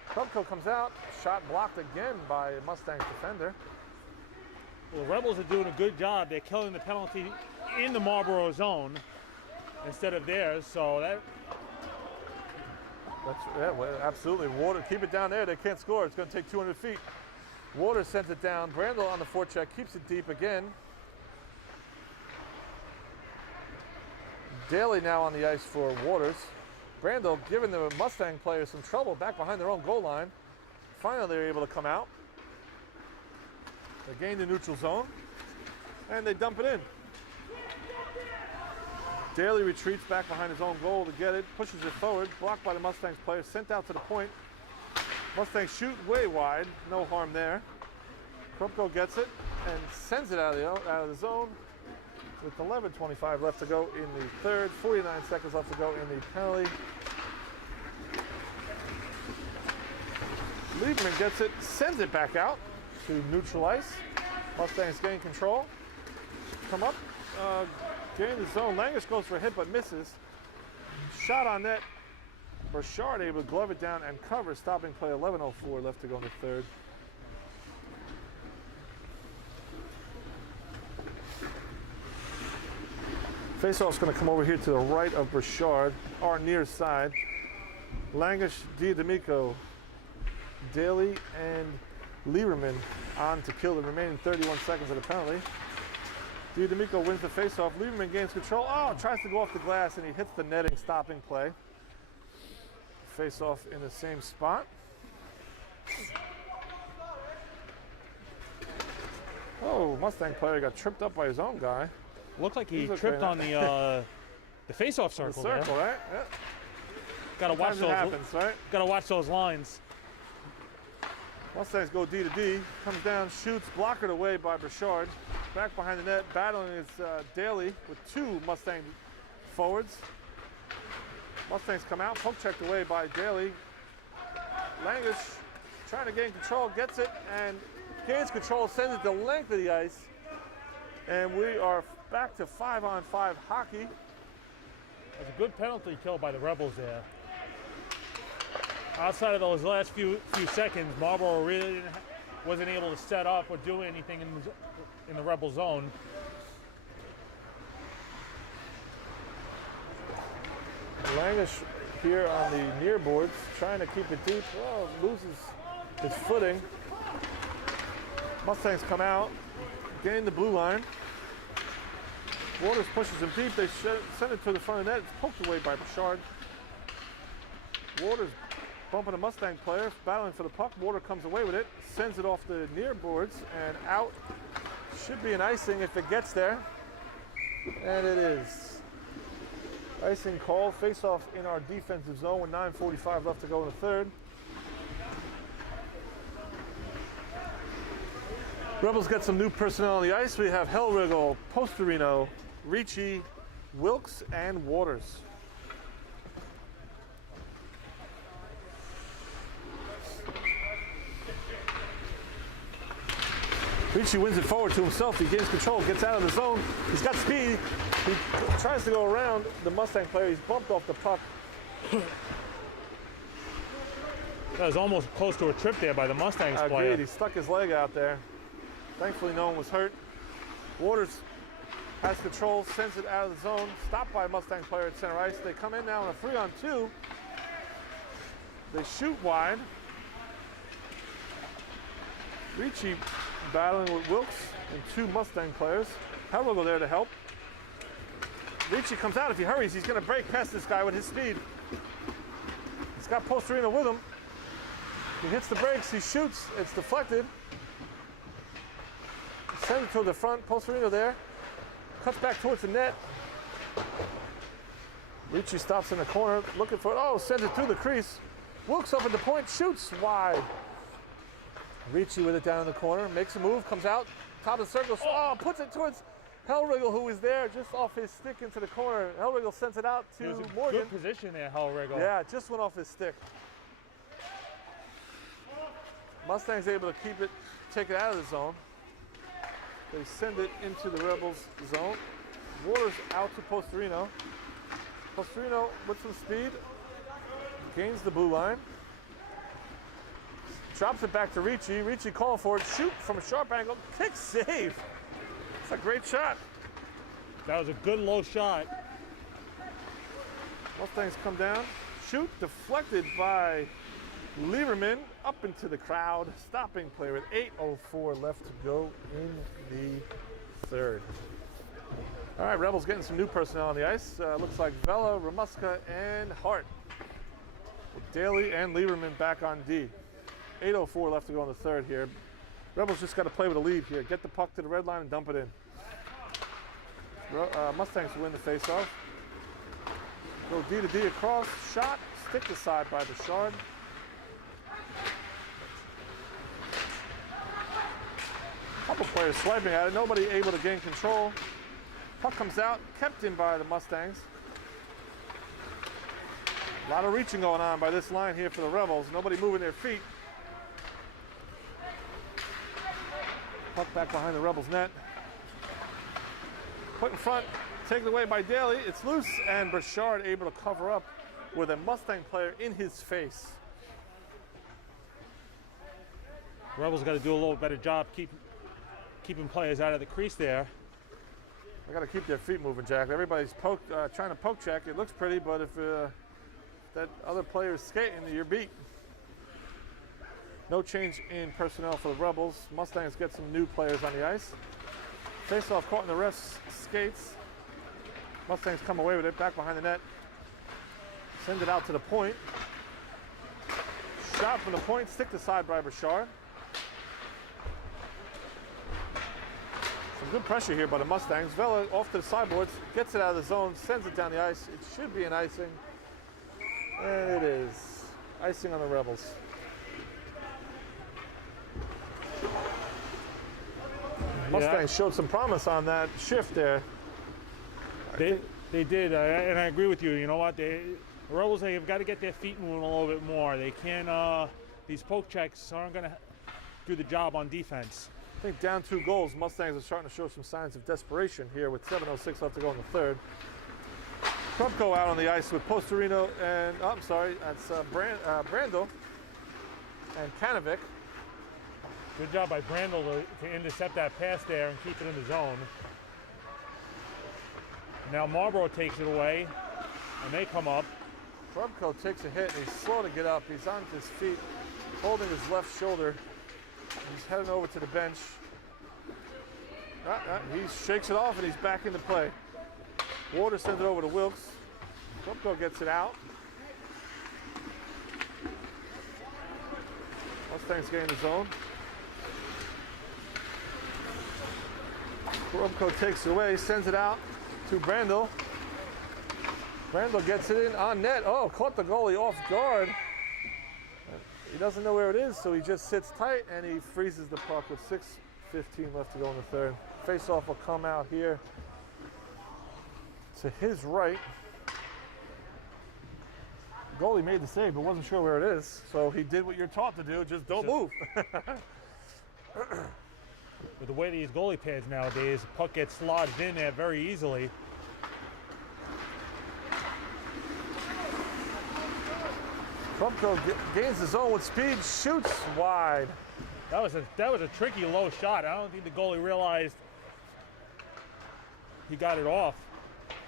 Krupko comes out, shot blocked again by a Mustang defender. Well, the Rebels are doing a good job. They're killing the penalty in the Marlboro zone instead of theirs, so that's yeah, well, absolutely. Water, keep it down there. They can't score. It's going to take 200 feet. Waters sends it down. Brandel on the forecheck, keeps it deep again. Daly now on the ice for Waters. Brandel giving the Mustang players some trouble back behind their own goal line. Finally, they're able to come out. They gain the neutral zone, and they dump it in. Daly retreats back behind his own goal to get it, pushes it forward, blocked by the Mustangs player, sent out to the point. Mustangs shoot way wide, no harm there. Krupko gets it and sends it out of the zone with 11:25 left to go in the third, 49 seconds left to go in the penalty. Lieberman gets it, sends it back out to neutral ice. Mustangs gain control, come up, gain the zone. Langish goes for a hit but misses. Shot on net. Burchard able to glove it down and cover, stopping play. 11:04 left to go in the third. Faceoff's going to come over here to the right of Burchard, our near side. Langish, D'Amico, Daly, and Lieberman on to kill the remaining 31 seconds of the penalty. D'Amico wins the faceoff. Lieberman gains control. Oh, tries to go off the glass, and he hits the netting, stopping play. Faceoff in the same spot. Oh, Mustang player got tripped up by his own guy. Looked like he tripped on the face-off circle. The circle, right? Yeah. Gotta watch those. Happens, right? Gotta watch those lines. Mustangs go D to D. Comes down, shoots, blockered away by Burchard. Back behind the net, battling is Daly with two Mustang forwards. Mustangs come out, poke checked away by Daly. Langish trying to gain control, gets it, and gains control, sends it the length of the ice. And we are back to 5-on-5 hockey. That's a good penalty kill by the Rebels there. Outside of those last few seconds, Marlboro really wasn't able to set up or do anything in the Rebel zone. Langish here on the near boards, trying to keep it deep. Oh, loses its footing. Mustangs come out, gain the blue line. Waters pushes him deep. They send it to the front of the net. It's poked away by Bouchard. Waters bumping a Mustang player, battling for the puck. Water comes away with it, sends it off the near boards and out. Should be an icing if it gets there. And it is. Icing call, face-off in our defensive zone with 9:45 left to go in the third. Rebels get some new personnel on the ice. We have Hellriggle, Postorino, Ricci, Wilkes, and Waters. Ricci wins it forward to himself. He gains control, gets out of the zone. He's got speed. He tries to go around the Mustang player. He's bumped off the puck. That was almost close to a trip there by the Mustangs player. Agreed. He stuck his leg out there. Thankfully, no one was hurt. Waters has control, sends it out of the zone. Stopped by a Mustang player at center ice. They come in now on a 3-on-2. They shoot wide. Ricci battling with Wilkes and two Mustang players. Howell will go there to help. Ricci comes out. If he hurries, he's going to break past this guy with his speed. He's got Postorino with him. He hits the brakes. He shoots. It's deflected. Sends it to the front. Postorino there. Cuts back towards the net. Ricci stops in the corner, looking for it. Oh, sends it through the crease. Wilkes up at the point, shoots wide. Ricci with it down in the corner, makes a move, comes out, top of the circle. Oh, puts it towards Hellriggle, who was there, just off his stick into the corner. Hellriggle sends it out to Morgan. Good position there, Hellriggle. Yeah, just went off his stick. Mustang's able to keep it, take it out of the zone. They send it into the Rebels zone. Waters out to Postorino. Postorino with some speed, gains the blue line. Drops it back to Ricci. Ricci calling for it. Shoot from a sharp angle. Kick save. It's a great shot. That was a good low shot. Mustangs come down. Shoot deflected by Lieberman up into the crowd. Stopping play with 8:04 left to go in the third. All right, Rebels getting some new personnel on the ice. Looks like Vela, Ramuska, and Hart. With Daly and Lieberman back on D. 8:04 left to go in the third here. Rebels just got to play with a lead here. Get the puck to the red line and dump it in. Mustangs win the faceoff. Go D to D across. Shot. Stick to side by Bouchard. Couple players swiping at it. Nobody able to gain control. Puck comes out. Kept in by the Mustangs. A lot of reaching going on by this line here for the Rebels. Nobody moving their feet. Puck back behind the Rebels net. Put in front, taken away by Daly. It's loose, and Bouchard able to cover up with a Mustang player in his face. Rebels got to do a little better job keeping players out of the crease there. They got to keep their feet moving, Jack. Everybody's trying to poke check. It looks pretty, but if that other player is skating, you're beat. No change in personnel for the Rebels. Mustangs get some new players on the ice. Face-off caught in the ref's skates. Mustangs come away with it, back behind the net. Send it out to the point. Shot from the point, stick to side by Bouchard. Some good pressure here by the Mustangs. Vela off to the sideboards, gets it out of the zone, sends it down the ice. It should be an icing. And it is. Icing on the Rebels. Mustangs showed some promise on that shift there. They did, and I agree with you. You know what? The Rebels, they've got to get their feet moving a little bit more. They can't, these poke checks aren't going to do the job on defense. I think down 2 goals, Mustangs are starting to show some signs of desperation here with 7:06 left to go in the third. Krupko out on the ice with Postorino and, oh, I'm sorry, that's Brandel and Kanovic. Good job by Brandel to intercept that pass there and keep it in the zone. Now Marlboro takes it away, and they come up. Krupko takes a hit, and he's slow to get up. He's on his feet, holding his left shoulder. He's heading over to the bench. He shakes it off, and he's back into play. Waters sends it over to Wilkes. Krupko gets it out. Mustangs getting the zone. Krupko takes it away, sends it out to Brandel. Brandel gets it in on net. Oh, caught the goalie off guard. He doesn't know where it is, so he just sits tight and he freezes the puck with 6:15 left to go in the third. Face-off will come out here to his right. Goalie made the save, but wasn't sure where it is, so he did what you're taught to do, just don't move. With the way these goalie pads nowadays, the puck gets slotted in there very easily. Krupko gains the zone with speed, shoots wide. That was a tricky low shot. I don't think the goalie realized he got it off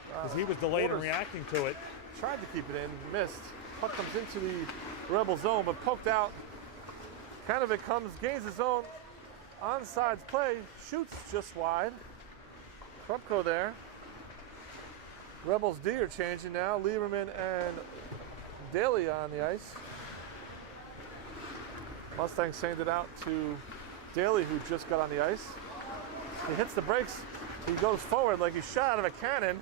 because he was delayed in reacting to it. Tried to keep it in, missed. Puck comes into the Rebel zone, but poked out. Kanovic comes, gains the zone, onside play, shoots just wide. Krupko there. Rebels D are changing now. Lieberman and Daly on the ice. Mustangs send it out to Daly, who just got on the ice. He hits the brakes. He goes forward like he's shot out of a cannon.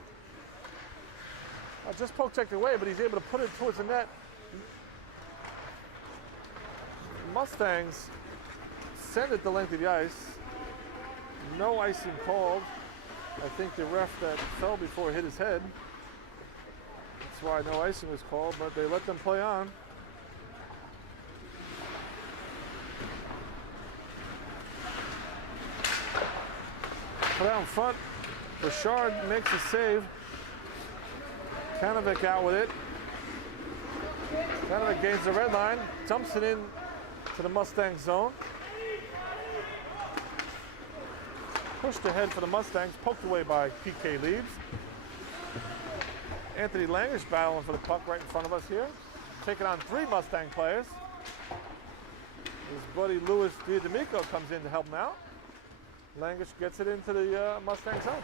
Just poke checked away, but he's able to put it towards the net. Mustangs send it the length of the ice. No icing called. I think the ref that fell before hit his head. That's why no icing was called, but they let them play on. Put out in front. Bouchard makes a save. Kanovic out with it. Kanovic gains the red line, dumps it in to the Mustang zone. Pushed ahead for the Mustangs, poked away by PK Leeds. Anthony Langish battling for the puck right in front of us here. Taking on 3 Mustang players. His buddy Louis D'Amico comes in to help him out. Langish gets it into the Mustang zone.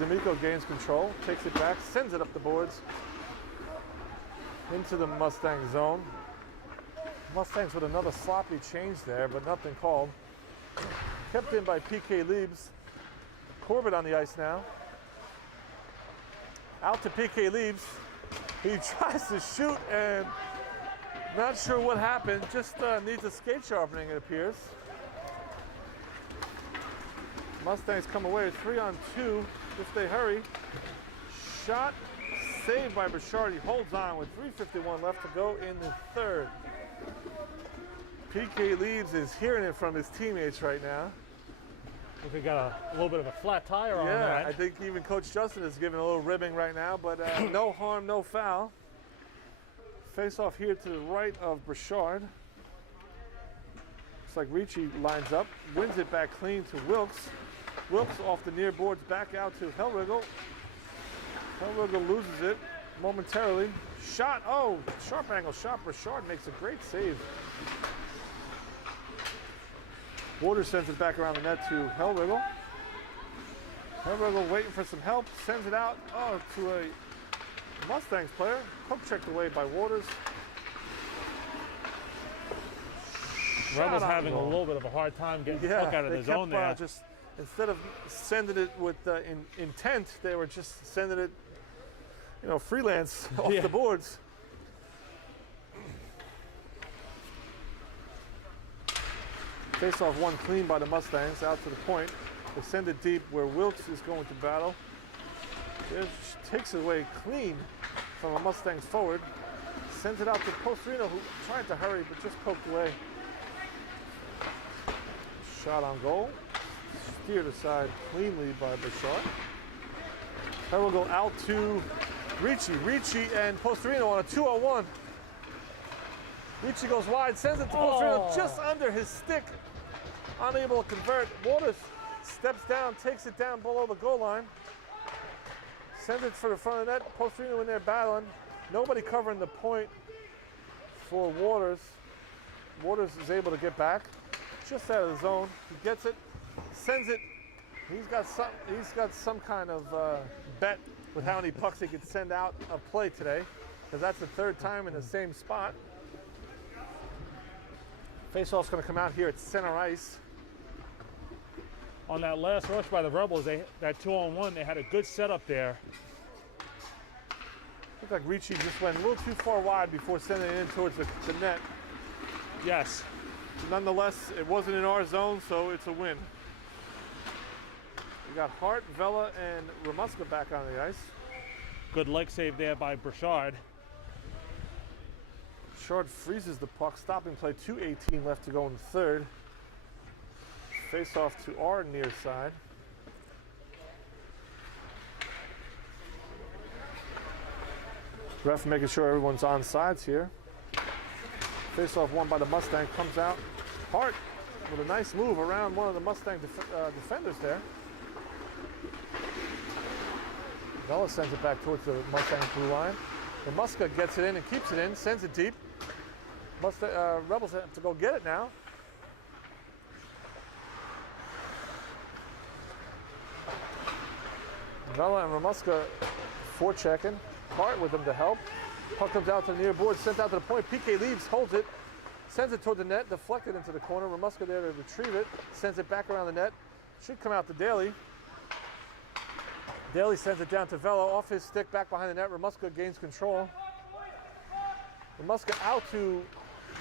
D'Amico gains control, takes it back, sends it up the boards into the Mustang zone. Mustangs with another sloppy change there, but nothing called. Kept in by PK Leibs. Corbett on the ice now. Out to PK Leibs. He tries to shoot and not sure what happened. Just needs a skate sharpening, it appears. Mustangs come away 3-on-2 if they hurry. Shot saved by Bouchard. He holds on with 3:51 left to go in the third. PK Leeds is hearing it from his teammates right now. I think we got a little bit of a flat tire on that. Yeah, I think even Coach Justin is giving a little ribbing right now, but no harm, no foul. Face off here to the right of Bouchard. Looks like Ricci lines up, wins it back clean to Wilkes. Wilkes off the near boards, back out to Hellriegel. Hellriegel loses it momentarily. Shot, oh, sharp angle shot. Bouchard makes a great save. Waters sends it back around the net to Hellriegel. Hellriegel waiting for some help, sends it out to a Mustangs player. Hook checked away by Waters. Rebels having a little bit of a hard time getting the puck out of the zone there. Just instead of sending it with intent, they were just sending it, freelance off the boards. Face off one clean by the Mustangs out to the point. They send it deep where Wilkes is going to battle. It takes it away clean from a Mustangs forward. Sends it out to Postorino, who tried to hurry but just poked away. Shot on goal. Steered aside cleanly by Bouchard. That will go out to Ricci. Ricci and Postorino on a 2-on-1. Ricci goes wide, sends it to Postorino just under his stick. Unable to convert. Waters steps down, takes it down below the goal line. Sends it for the front of the net. Postorino in there battling. Nobody covering the point for Waters. Waters is able to get back just out of the zone. He gets it, sends it. He's got some kind of bet with how many pucks he can send out of play today, because that's the third time in the same spot. Faceoff's going to come out here at center ice. On that last rush by the Rebels, that 2-on-1, they had a good setup there. Looked like Ricci just went a little too far wide before sending it in towards the net. Yes. Nonetheless, it wasn't in our zone, so it's a win. We got Hart, Vela, and Ramuska back on the ice. Good leg save there by Bouchard. Bouchard freezes the puck, stopping play, 2:18 left to go in the third. Face off to our near side. Ref making sure everyone's on sides here. Face off won by the Mustang, comes out. Hart with a nice move around one of the Mustang defenders there. Vela sends it back towards the Mustang blue line. Ramuska gets it in and keeps it in, sends it deep. Rebels have to go get it now. Vela and Ramuska forechecking. Hart with them to help. Puck comes out to the near board, sent out to the point. PK leaves, holds it, sends it toward the net, deflected into the corner. Ramuska there to retrieve it, sends it back around the net. Should come out to Daly. Daly sends it down to Vela, off his stick, back behind the net. Ramuska gains control. Ramuska out to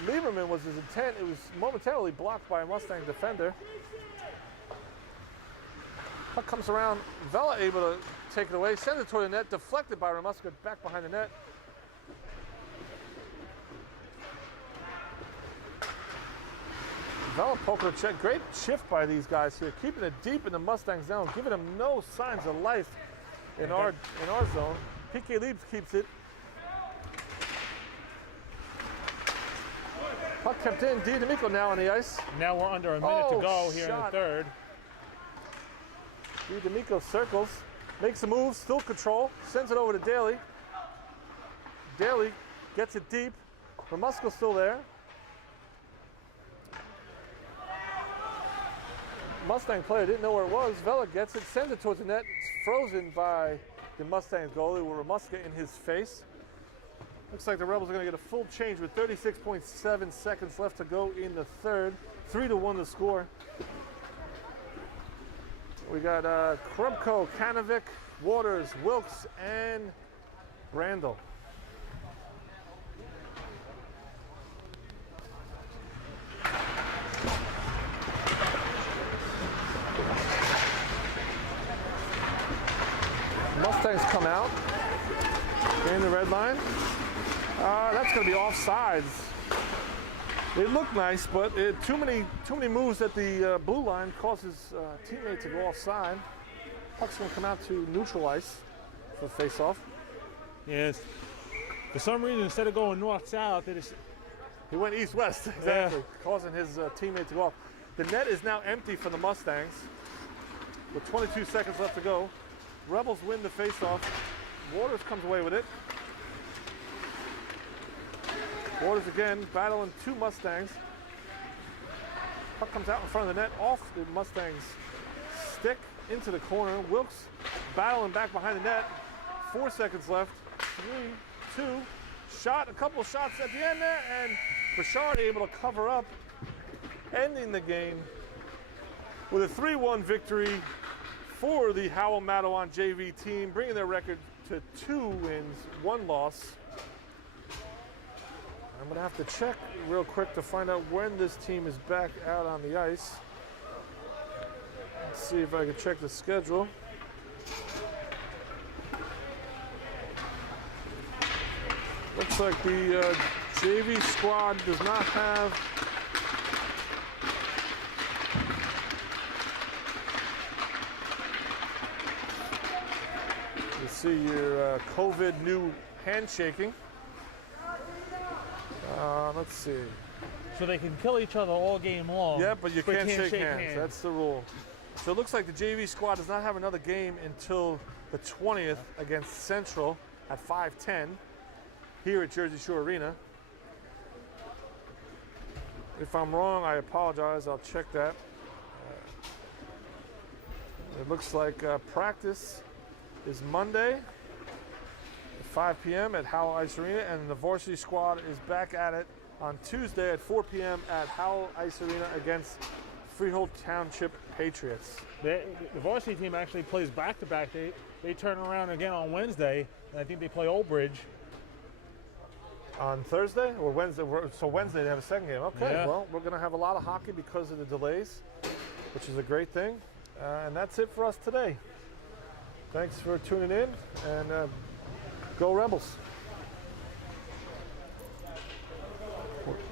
Lieberman was his intent. It was momentarily blocked by a Mustang defender. Puck comes around, Vela able to take it away, sends it toward the net, deflected by Ramuska, back behind the net. Vela poking a check. Great shift by these guys here, keeping it deep in the Mustang zone, giving them no signs of life in our zone. PK Leibs keeps it. Puck kept in. D'Amico now on the ice. Now we're under a minute to go here in the third. D'Amico circles, makes a move, still control, sends it over to Daly. Daly gets it deep. Ramuska's still there. Mustang player didn't know where it was. Vela gets it, sends it towards the net. It's frozen by the Mustang goalie with Ramuska in his face. Looks like the Rebels are going to get a full change with 36.7 seconds left to go in the third. 3-1 to score. We got Krupko, Kanovic, Waters, Wilkes, and Randall. Mustangs come out in the red line. That's going to be offsides. It looked nice, but too many moves at the blue line causes teammate to go offside. Puck's going to come out to neutral ice for face-off. Yes. For some reason, instead of going north-south, he went east-west, exactly, causing his teammate to go off. The net is now empty for the Mustangs with 22 seconds left to go. Rebels win the face-off. Waters comes away with it. Waters again, battling two Mustangs. Puck comes out in front of the net, off the Mustangs' stick, into the corner. Wilkes battling back behind the net. 4 seconds left. 3, 2, shot, a couple of shots at the end there, and Bouchard able to cover up, ending the game with a 3-1 victory for the Howell Matawan JV team, bringing their record to 2 wins, 1 loss. I'm going to have to check real quick to find out when this team is back out on the ice. Let's see if I can check the schedule. Looks like the JV squad does not have see your COVID new handshaking. Let's see. So they can kill each other all game long. Yeah, but you can't shake hands. That's the rule. So it looks like the JV squad does not have another game until the 20th against Central at 5:10 here at Jersey Shore Arena. If I'm wrong, I apologize. I'll check that. It looks like practice is Monday at 5 p.m. at Howell Ice Arena, and the varsity squad is back at it on Tuesday at 4 p.m. at Howell Ice Arena against Freehold Township Patriots. The varsity team actually plays back-to-back. They turn around again on Wednesday, and I think they play Old Bridge. On Thursday or Wednesday? So Wednesday they have a second game. Okay, Yeah. well, we're going to have a lot of hockey because of the delays, which is a great thing. And that's it for us today. Thanks for tuning in, and go Rebels.